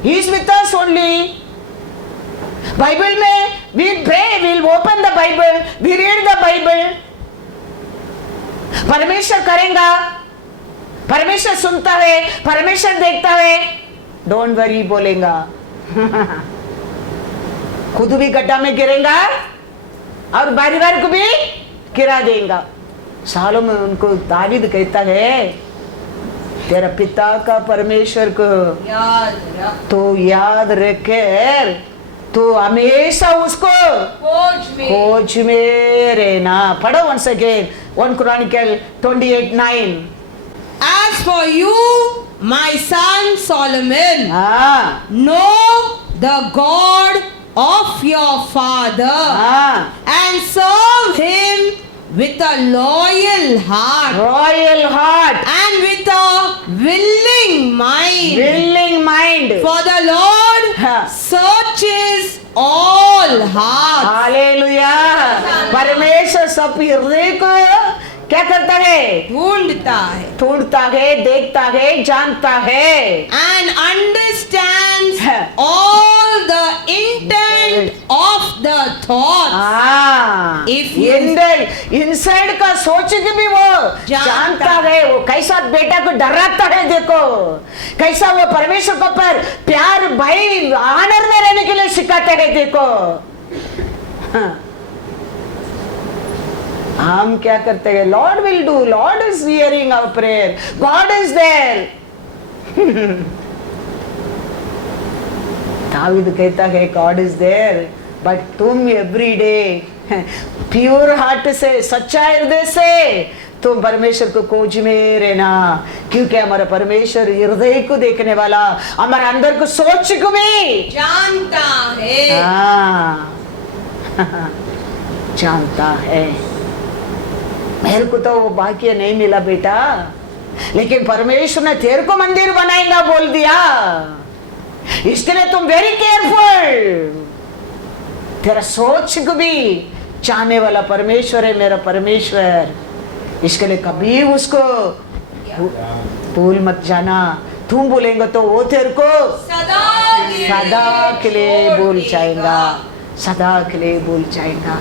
he is with us only. Bible में we pray, we'll open the Bible, we read the Bible. परमेश्वर करेगा, परमेश्वर सुनता है, परमेश्वर देखता है, डोंट वरी बोलेगा। खुद भी गड्ढा में गिरेगा और बारी बारी को भी गिरा देगा। सालों में उनको दावीद कहता है, तेरा पिता का परमेश्वर को तो याद रखे, तो हमेशा उसको खोज में रहना। पढ़ो once again 1 Chronicle 28:9। As for you, my son Solomon, हाँ know the God of your father हाँ, and serve him with a loyal heart royal heart, and with a willing mind. Willing mind. For the Lord हाँ। searches all hearts. हालेलुया। परमेश्वर सब हृदय को क्या करता है? ढूंढता है ढूंढता है, देखता है, जानता है, and understands हाँ। all the intent of the thoughts. हाँ, If you- इनसाइड का सोच के भी वो जानता है। वो कैसा बेटा को डराता है, देखो कैसा वो परमेश्वर को पर प्यार, भाई ऑनर में रहने के लिए सिखाते हैं, देखो। हाँ। हम क्या करते हैं? Lord will do, Lord is hearing our prayer, God is there. David कहता है गॉड इज देयर, बट तुम एवरी डे प्योर हार्ट से, सच्चा हृदय से तुम परमेश्वर को खोज में रहना, क्योंकि हमारा परमेश्वर हृदय को देखने वाला, हमारे अंदर को सोच को भी जानता है। हाँ जानता है। मेरे को तो वो भाग्य नहीं मिला बेटा, लेकिन परमेश्वर ने तेरे को मंदिर बनाएगा बोल दिया, इसके लिए तुम वेरी केयरफुल। तेरा सोच को भी चाहने वाला परमेश्वर है मेरा परमेश्वर, इसके लिए कभी उसको भूल मत जाना। तुम बोलेंगे तो वो तेरे को सदा के लिए भूल जाएगा, सदा के लिए भूल जाएगा।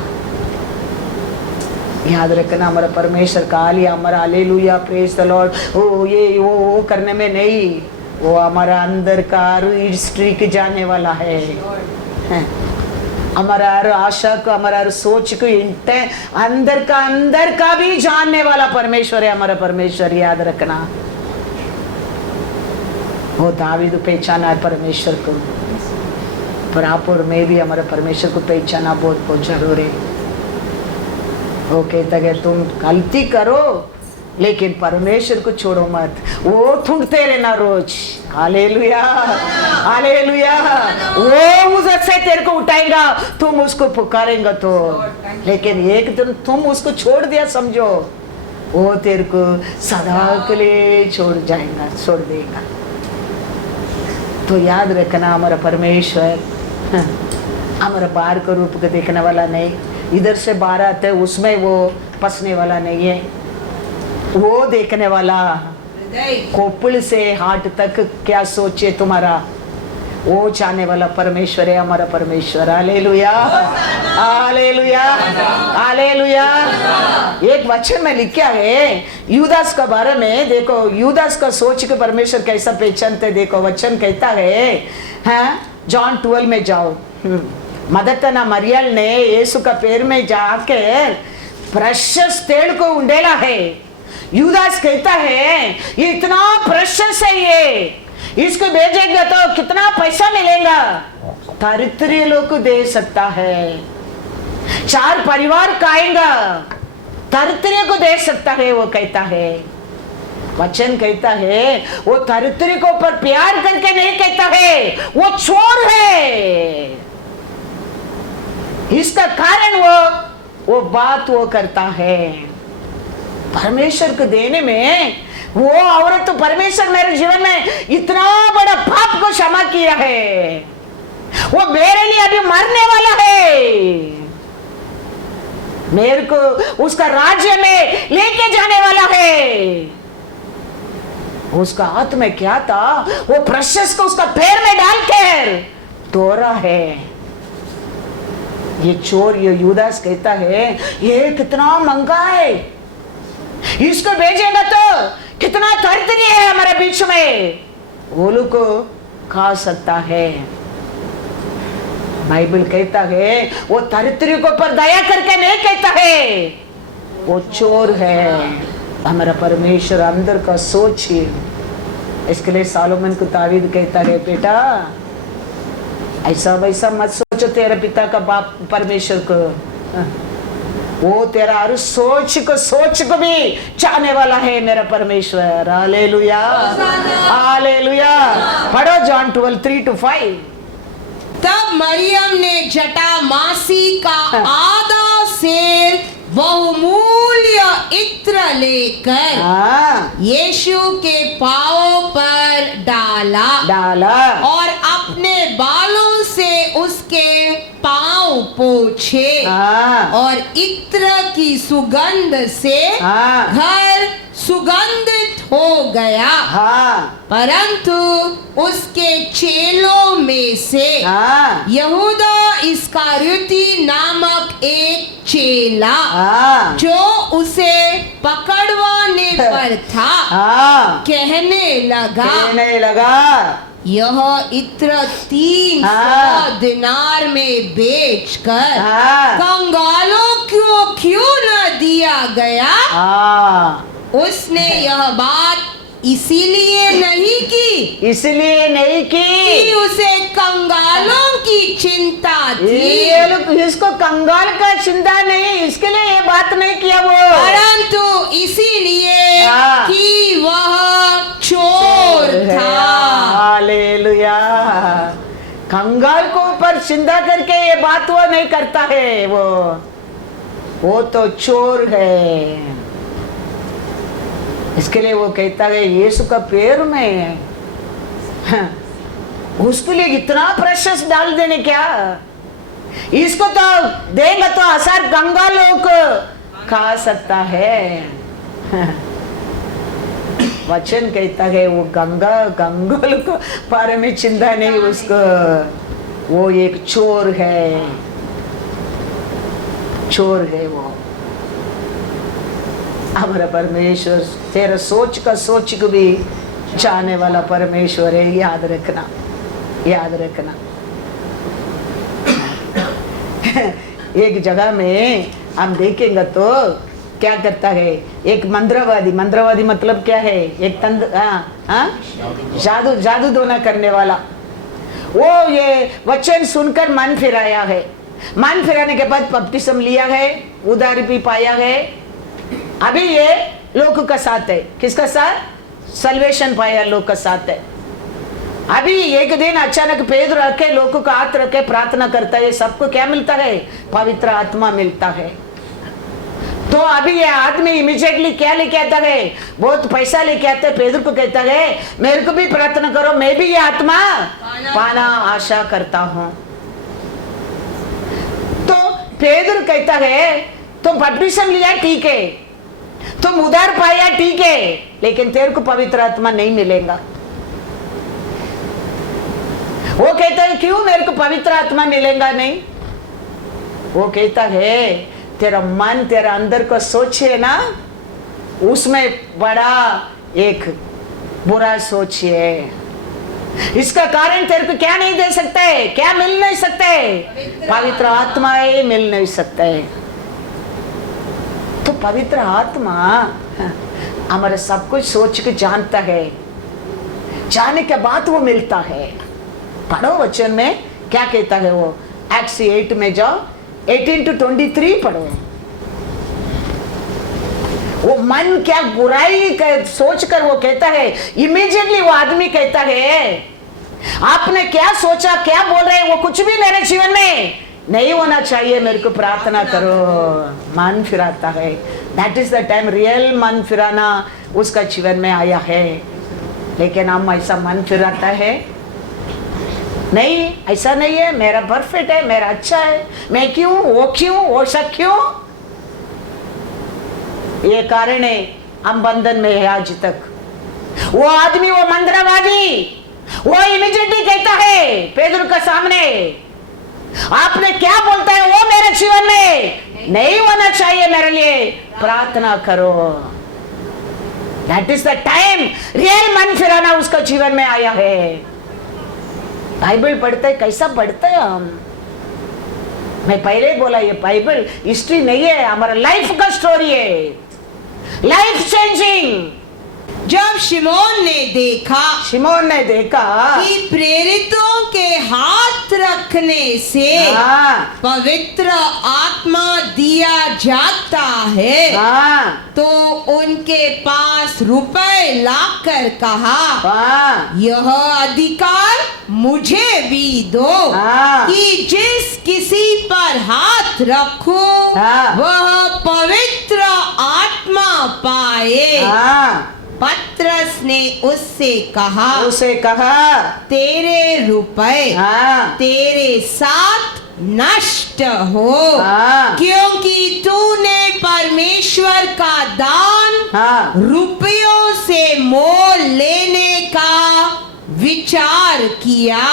याद रखना, हमारा परमेश्वर का लिया हमारा हालेलुया प्रेज द लॉर्ड, वो ये वो करने में नहीं, वो हमारा अंदर का हिस्ट्री के जाने वाला है। हमारा हर आशा को, हमारा हर सोच को, अंदर का भी जानने वाला परमेश्वर है हमारा परमेश्वर। याद रखना, वो दावीद पहचाना है परमेश्वर को, पर आप और मैं भी हमारे परमेश्वर को पहचाना बहुत बहुत जरूरी है। वो कहता है तुम गलती करो लेकिन परमेश्वर को छोड़ो मत, वो ढूंढते रहना रोज। Hallelujah hallelujah. वो उससे तेरे को उठाएगा, तुम उसको पुकारेंगे तो, लेकिन एक दिन तुम उसको छोड़ दिया समझो, वो तेरे को सदा के लिए छोड़ जाएगा, छोड़ देगा। तो याद रखना, हमारा परमेश्वर हमारा बाहर का रूप को देखने वाला नहीं, इधर से बाहर आते है उसमें वो पसने वाला नहीं है, वो देखने वाला कोपल से हार्ट तक क्या सोचे तुम्हारा, वो चाहने वाला परमेश्वर है हमारा परमेश्वर। Hallelujah hallelujah hallelujah. एक वचन में लिखा है यूदास का बारे में, देखो यूदास का सोच के परमेश्वर कैसा पहचानते। देखो वचन कहता है जॉन 12 में जाओ, मदतना मरियल ने यीशु का पैर में जाके प्रेशियस तेल को उंडेला है। यूदास कहता है ये इतना प्रेशियस है, ये इसको भेजेगा तो कितना पैसा मिलेगा, दरिद्र लोग को दे सकता है, 4 परिवार खाएगा, दरिद्र को दे सकता है। वो कहता है, वचन कहता है वो दरिद्र को ऊपर प्यार करके नहीं कहता है, वो चोर है। इसका कारण वो बात वो करता है परमेश्वर को देने में। वो औरत तो परमेश्वर मेरे जीवन में इतना बड़ा पाप को क्षमा किया है, वो मेरे लिए अभी मरने वाला है, मेरे को उसका राज्य में लेके जाने वाला है। उसका हाथ में क्या था? वो प्रेशियस को उसका पैर में डालकर तोड़ा है। ये चोर, ये यूदास कहता है ये कितना महंगा है, इसको भेजेगा तो कितना दरिद्र है हमारे बीच में, वो लोग को खा सकता है। बाइबल कहता है वो दरिद्र को पर दया करके नहीं कहता है, वो चोर है। हमारा परमेश्वर अंदर का सोच ही। इसके लिए सालोमन को तावीद कहता है बेटा ऐसा वैसा मत सोचो, तेरे पिता का बाप परमेश्वर को, वो तेरा हर सोच को भी चाहने वाला है मेरा परमेश्वर। Hallelujah, hallelujah. पढ़ो जॉन 12:3-5। तब मरियम ने जटामासी का आधा सेर बहुमूल्य इत्र लेकर यीशु के पांवों पर डाला और अपने बालों से उसके पांव पोंछे और इत्र की सुगंध से घर सुगंधित हो गया। परंतु उसके चेलों में से यहूदा इस्करियोती नामक एक चेला जो उसे पकड़वाने पर था कहने लगा यह इत्र 300 दिनार में बेचकर कंगालों को क्यों न दिया गया? उसने यह बात इसलिए नहीं की कि उसे कंगालों की चिंता थी। ये लोग इसको कंगाल का चिंता नहीं, इसके लिए ये बात नहीं किया वो, परंतु इसीलिए कि वह चोर था। हालेलुया। कंगाल को ऊपर चिंता करके ये बात वो नहीं करता है, वो तो चोर है। इसके लिए वो कहता है यीशु का पैर में है, उसके लिए इतना प्रेशियस डाल देने क्या? इसको तो देगा तो 1000 कंगालों को खा सकता है। वचन कहता है वो कंगाल को बारे में चिंता नहीं उसको, वो एक चोर है वो। हमारा परमेश्वर तेरा सोच को भी जाने वाला परमेश्वर है, याद रखना। एक जगह में हम देखेंगे तो क्या करता है एक मंत्रवादी मतलब क्या है? एक जादू टोना करने वाला। वो ये वचन सुनकर मन फिराया है, मन फिराने के बाद बपतिस्म लिया है, उधारी भी पाया है। अभी ये लोग का साथ है, किसका साथ? सल्वेशन पाया लोग का साथ है। अभी एक दिन अचानक पेड़ रखे लोगों का हाथ रखे प्रार्थना करता है, सबको क्या मिलता है? पवित्र आत्मा मिलता है। तो अभी ये आदमी इमीडिएटली क्या लेके आता है? बहुत पैसा लेके आता है। पेदर को कहता है मेरे को भी प्रार्थना करो, मैं भी ये आत्मा पाना आशा करता हूं। तो पेदर कहता है तुम बपतिस्म लिया ठीक है, तुम उधार पाया ठीक है, लेकिन तेरे को पवित्र आत्मा नहीं मिलेगा। वो कहता है क्यों मेरे को पवित्र आत्मा मिलेगा नहीं? वो कहता है तेरा मन, तेरा अंदर को सोच है ना, उसमें बड़ा एक बुरा सोच है। इसका कारण तेरे को क्या नहीं दे सकता है? क्या मिल नहीं सकता है? पवित्र आत्मा ही मिल नहीं सकता है। तो पवित्र आत्मा हमारे सब कुछ सोच के जानता है, जाने के बाद वो मिलता है। पढ़ो वचन में क्या कहता है वो, एक्ट्स 8 में जाओ, 18-23 पढ़ो। वो मन क्या बुराई सोच कर वो कहता है, इमीडिएटली वो आदमी कहता है आपने क्या सोचा, क्या बोल रहे हैं, वो कुछ भी मेरे जीवन में नहीं होना चाहिए, मेरे को प्रार्थना करो। मन फिराता है। That is the time real मन फिराना उसका जीवन में आया है। लेकिन हम ऐसा मन फिराता है नहीं, ऐसा नहीं है, मेरा परफेक्ट है, मेरा अच्छा है, मैं क्यों, वो सब क्यों? ये कारण है हम बंधन में है आज तक। वो आदमी, वो मंत्रवादी, वो इमीडिएटली कहता है पेदर के सामने, आपने क्या बोलता है वो मेरे जीवन में नहीं होना चाहिए, मेरे लिए प्रार्थना करो। That is the time real मन फिराना उसका जीवन में आया है। बाइबल पढ़ते है, कैसा पढ़ते हैं हम? मैं पहले बोला ये बाइबल हिस्ट्री नहीं है, हमारा लाइफ का स्टोरी है, लाइफ चेंजिंग। जब शिमोन ने देखा कि प्रेरितों के हाथ रखने से पवित्र आत्मा दिया जाता है, तो उनके पास रुपए लाकर कहा, यह अधिकार मुझे भी दो कि जिस किसी पर हाथ रखूं वह पवित्र आत्मा पाए। पत्रस ने उससे कहा, तेरे रुपए तेरे साथ नष्ट हो, क्योंकि तूने परमेश्वर का दान रुपयों से मोल लेने का विचार किया।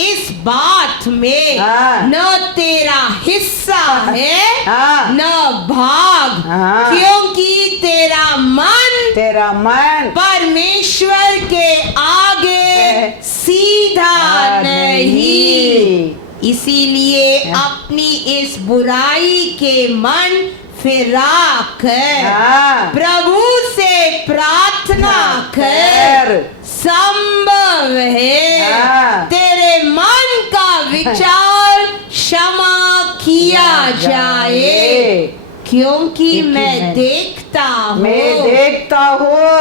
इस बात में न तेरा हिस्सा है न भाग, क्योंकि तेरा मन परमेश्वर के आगे सीधा नहीं। इसीलिए अपनी इस बुराई के मन फिरा कर प्रभु से प्रार्थना कर, संभव है तेरे मन का विचार क्षमा किया जाए, क्योंकि मैं देखता हूँ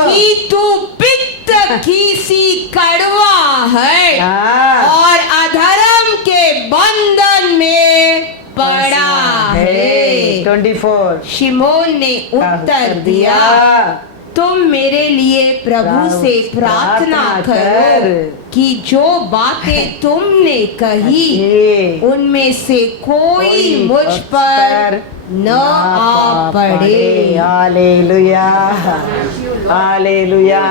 कि तू पित्त की सी कड़वा है और अधर्म के बंधन में पड़ा है। 24 शिमोन ने उत्तर दिया, तुम मेरे लिए प्रभु से प्रार्थना करो कि जो बातें तुमने कही उनमें से कोई मुझ पर न आ पड़े। Hallelujah, hallelujah.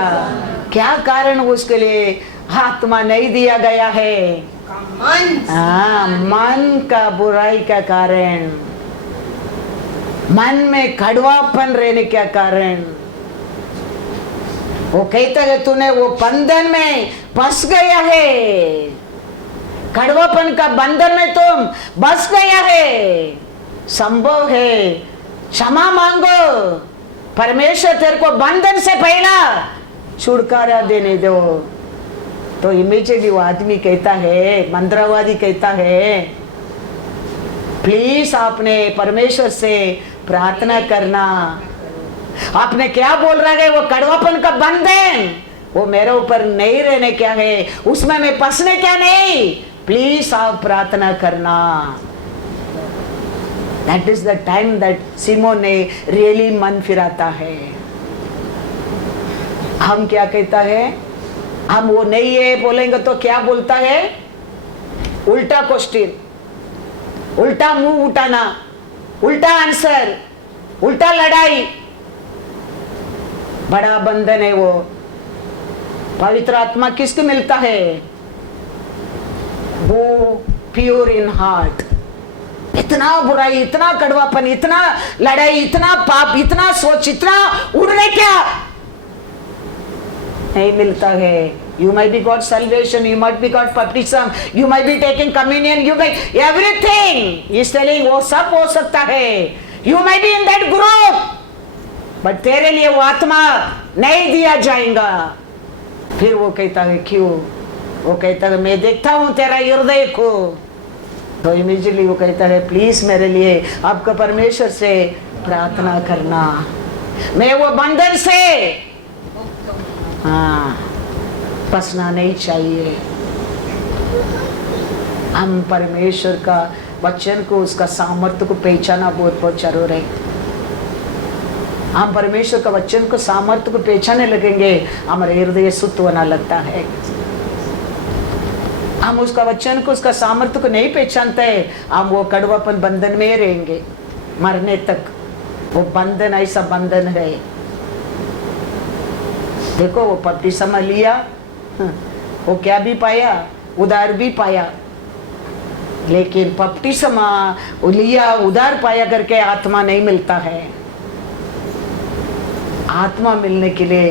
क्या कारण उसके लिए आत्मा नहीं दिया गया है? मन का बुराई का कारण, मन में कड़वापन रहने का कारण। वो कहता है तूने वो बंधन में फंस गया है, कड़वापन का बंधन में तुम बस गया है। संभव है क्षमा मांगो, परमेश्वर तेरे को बंधन से पहला छुटकारा देने दो। तो इमीडिएटली वो आदमी कहता है, मंत्रवादी कहता है, प्लीज आपने परमेश्वर से प्रार्थना करना। आपने क्या बोल रहा है? वो कड़वापन का बंधन वो मेरे ऊपर नहीं रहने क्या है, उसमें मैं फंसने क्या नहीं, प्लीज आप प्रार्थना करना। That is the time that Simon ने रियली मन फिराता है। हम क्या कहता है? हम वो नहीं है बोलेंगे तो क्या बोलता है? उल्टा क्वेश्चन, उल्टा मुंह उठाना, उल्टा आंसर, उल्टा लड़ाई। बड़ा बंधन है वो। पवित्र आत्मा किसको मिलता है? वो प्योर इन हार्ट। इतना बुराई, इतना कड़वापन, इतना लड़ाई, इतना पाप, इतना सोच, इतना उड़ने क्या नहीं मिलता है। You might be got salvation, you might be got baptism, you might be taking communion, you might everything. He is telling वो सब हो सकता है। You might be in that group, but तेरे लिए वो आत्मा नहीं दिया जाएगा। फिर वो कहता है क्यों? वो कहता है मैं देखता हूँ तेरा हृदय को। तो इमीडिएटली वो कहता है प्लीज मेरे लिए आपका परमेश्वर से प्रार्थना करना, मैं वो बंधन से फंसना नहीं चाहिए। हम परमेश्वर का वचन को, उसका सामर्थ्य को पहचाना बहुत जरूर है। हम परमेश्वर का वचन को, सामर्थ्य को पहचानने लगेंगे, हमारे हृदय शुद्ध होना लगता है। हम उसका वचन को, उसका सामर्थ्य को नहीं पहचानते हैं, हम वो कड़वापन बंधन में रहेंगे मरने तक। वो बंधन ऐसा बंधन है। देखो वो बपतिस्मा लिया, वो क्या भी पाया, उधार भी पाया, लेकिन बपतिस्मा लिया उधार पाया करके आत्मा नहीं मिलता है। आत्मा मिलने के लिए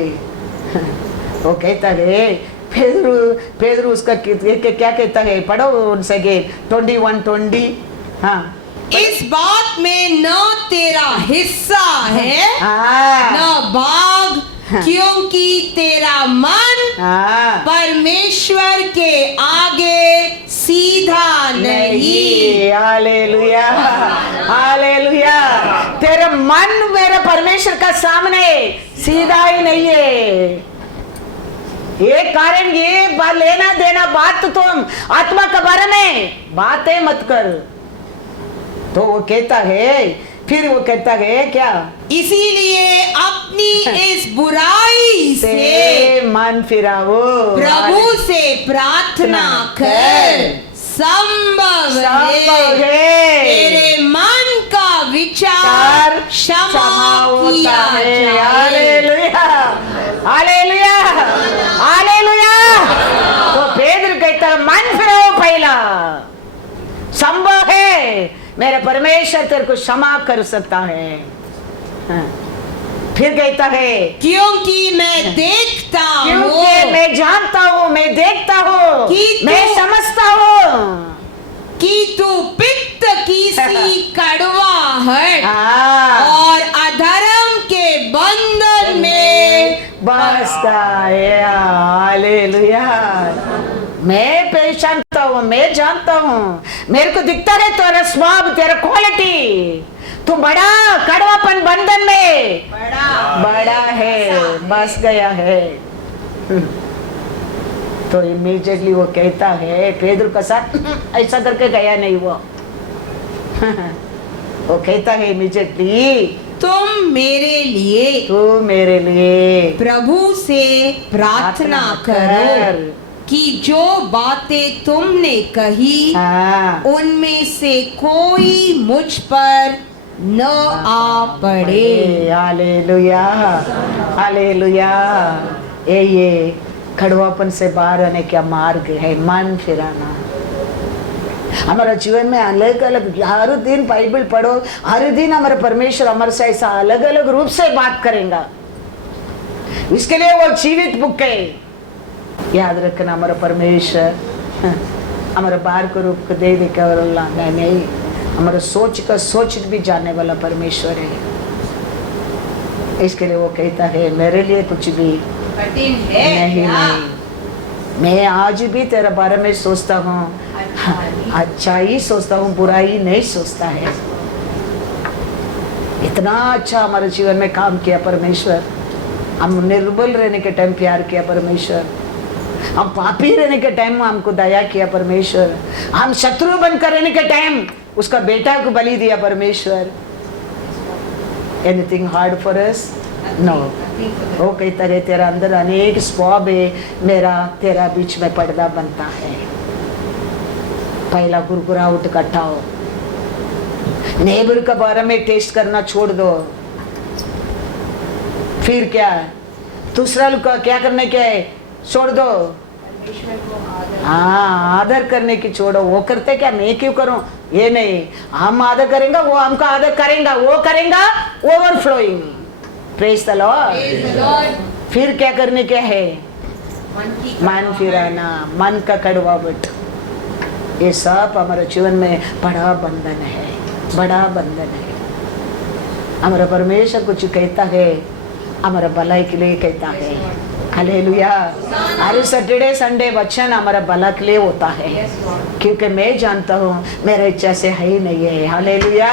वो कहता है, पेदरू उसका क्या कहता है, पढ़ो उनसे 21:20। हाँ, इस बात में न तेरा हिस्सा है हाँ, न भाग, क्योंकि तेरा मन हाँ, परमेश्वर के आगे सीधा नहीं। Hallelujah, hallelujah. तेरा मन मेरे परमेश्वर का सामने सीधा ही नहीं है। ये कारण ये लेना देना बात तो तुम आत्मा के बारे में बातें मत कर। तो वो कहता है, फिर वो कहता है क्या, इसीलिए अपनी इस बुराई से मन फिराओ, प्रभु से प्रार्थना कर। संभव संभव है तेरे मन का विचार क्षमा किया जाए। Hallelujah, hallelujah, hallelujah. तो पेदर कहता है, मन फिराओ पहला। संभव है मेरे परमेश्वर तेरे को क्षमा कर सकता है। हाँ। फिर कहता है, क्योंकि मैं देखता हूँ, क्योंकि मैं जानता हूँ, मैं देखता हूँ, मैं समझता हूँ कि तू पित्त की सी कड़वाहट हाँ, और अधर्म के बंधन में बसता है। हालेलुया। मैं पहचानता हूँ, मैं जानता हूँ, मेरे को दिखता है तेरा स्वभाव, तेरा क्वालिटी। तू बड़ा कड़वापन बंधन में बड़ा है, बस गया है। तो इमीडिएटली वो कहता है, पेदर का साथ ऐसा करके गया नहीं वो। वो कहता है इमीडिएटली, तुम मेरे लिए, तू मेरे लिए प्रभु से प्रार्थना करो कि जो बातें तुमने कही हाँ, उनमें से कोई मुझ पर न आ पड़े। Hallelujah, hallelujah. ये कड़वापन से बाहर आने का मार्ग है मन फिराना। हमारा जीवन में अलग अलग हर दिन बाइबल पढ़ो, हर दिन हमारे परमेश्वर हमारे से ऐसा अलग अलग रूप से बात करेगा। इसके लिए वो जीवित बुक है। याद रखना, हमारा परमेश्वर हमारे बाहर को रूप को दे देकर नहीं, हमारा सोच का सोच भी जानने वाला परमेश्वर है। इसके लिए वो कहता है, मेरे लिए कुछ भी कठिन है नहीं, नहीं, मैं आज भी तेरे बारे में सोचता हूँ, अच्छा ही सोचता हूँ, बुराई नहीं सोचता है। इतना अच्छा हमारे जीवन में काम किया परमेश्वर। हम निर्बल रहने के टाइम प्यार किया परमेश्वर, हम पापी रहने के टाइम हमको दया किया परमेश्वर, हम शत्रु बनकर रहने के टाइम उसका बेटा को बलि दिया परमेश्वर। Anything hard for us? No. वो कहता है, तेरा अंदर अनेक स्वभाव है, मेरा तेरा बीच में पर्दा बनता है। पहला गुरगुराहट कटाओ, नेबर के बारे में टेस्ट करना छोड़ दो। फिर क्या, दूसरा लोग का क्या करने क्या है छोड़ दो। हाँ, आदर करने की छोड़ो। वो करते क्या, मैं क्यों करूं, ये नहीं, हम आदर करेंगे, वो हमका आदर करेंगे, वो करेंगे ओवरफ्लोइंग। Praise the Lord. फिर क्या करने क्या है, मन फिराना, मन का कड़वाहट। ये सब हमारे जीवन में बड़ा बंधन है, बड़ा बंधन है। हमारा परमेश्वर कुछ कहता है, हमारा भलाई के लिए कहता है। हालेलुया। हर सैटरडे संडे वचन हमारा भला के लिए होता है, क्योंकि मैं जानता हूँ मेरा इच्छा से है ही नहीं है। हालेलुया।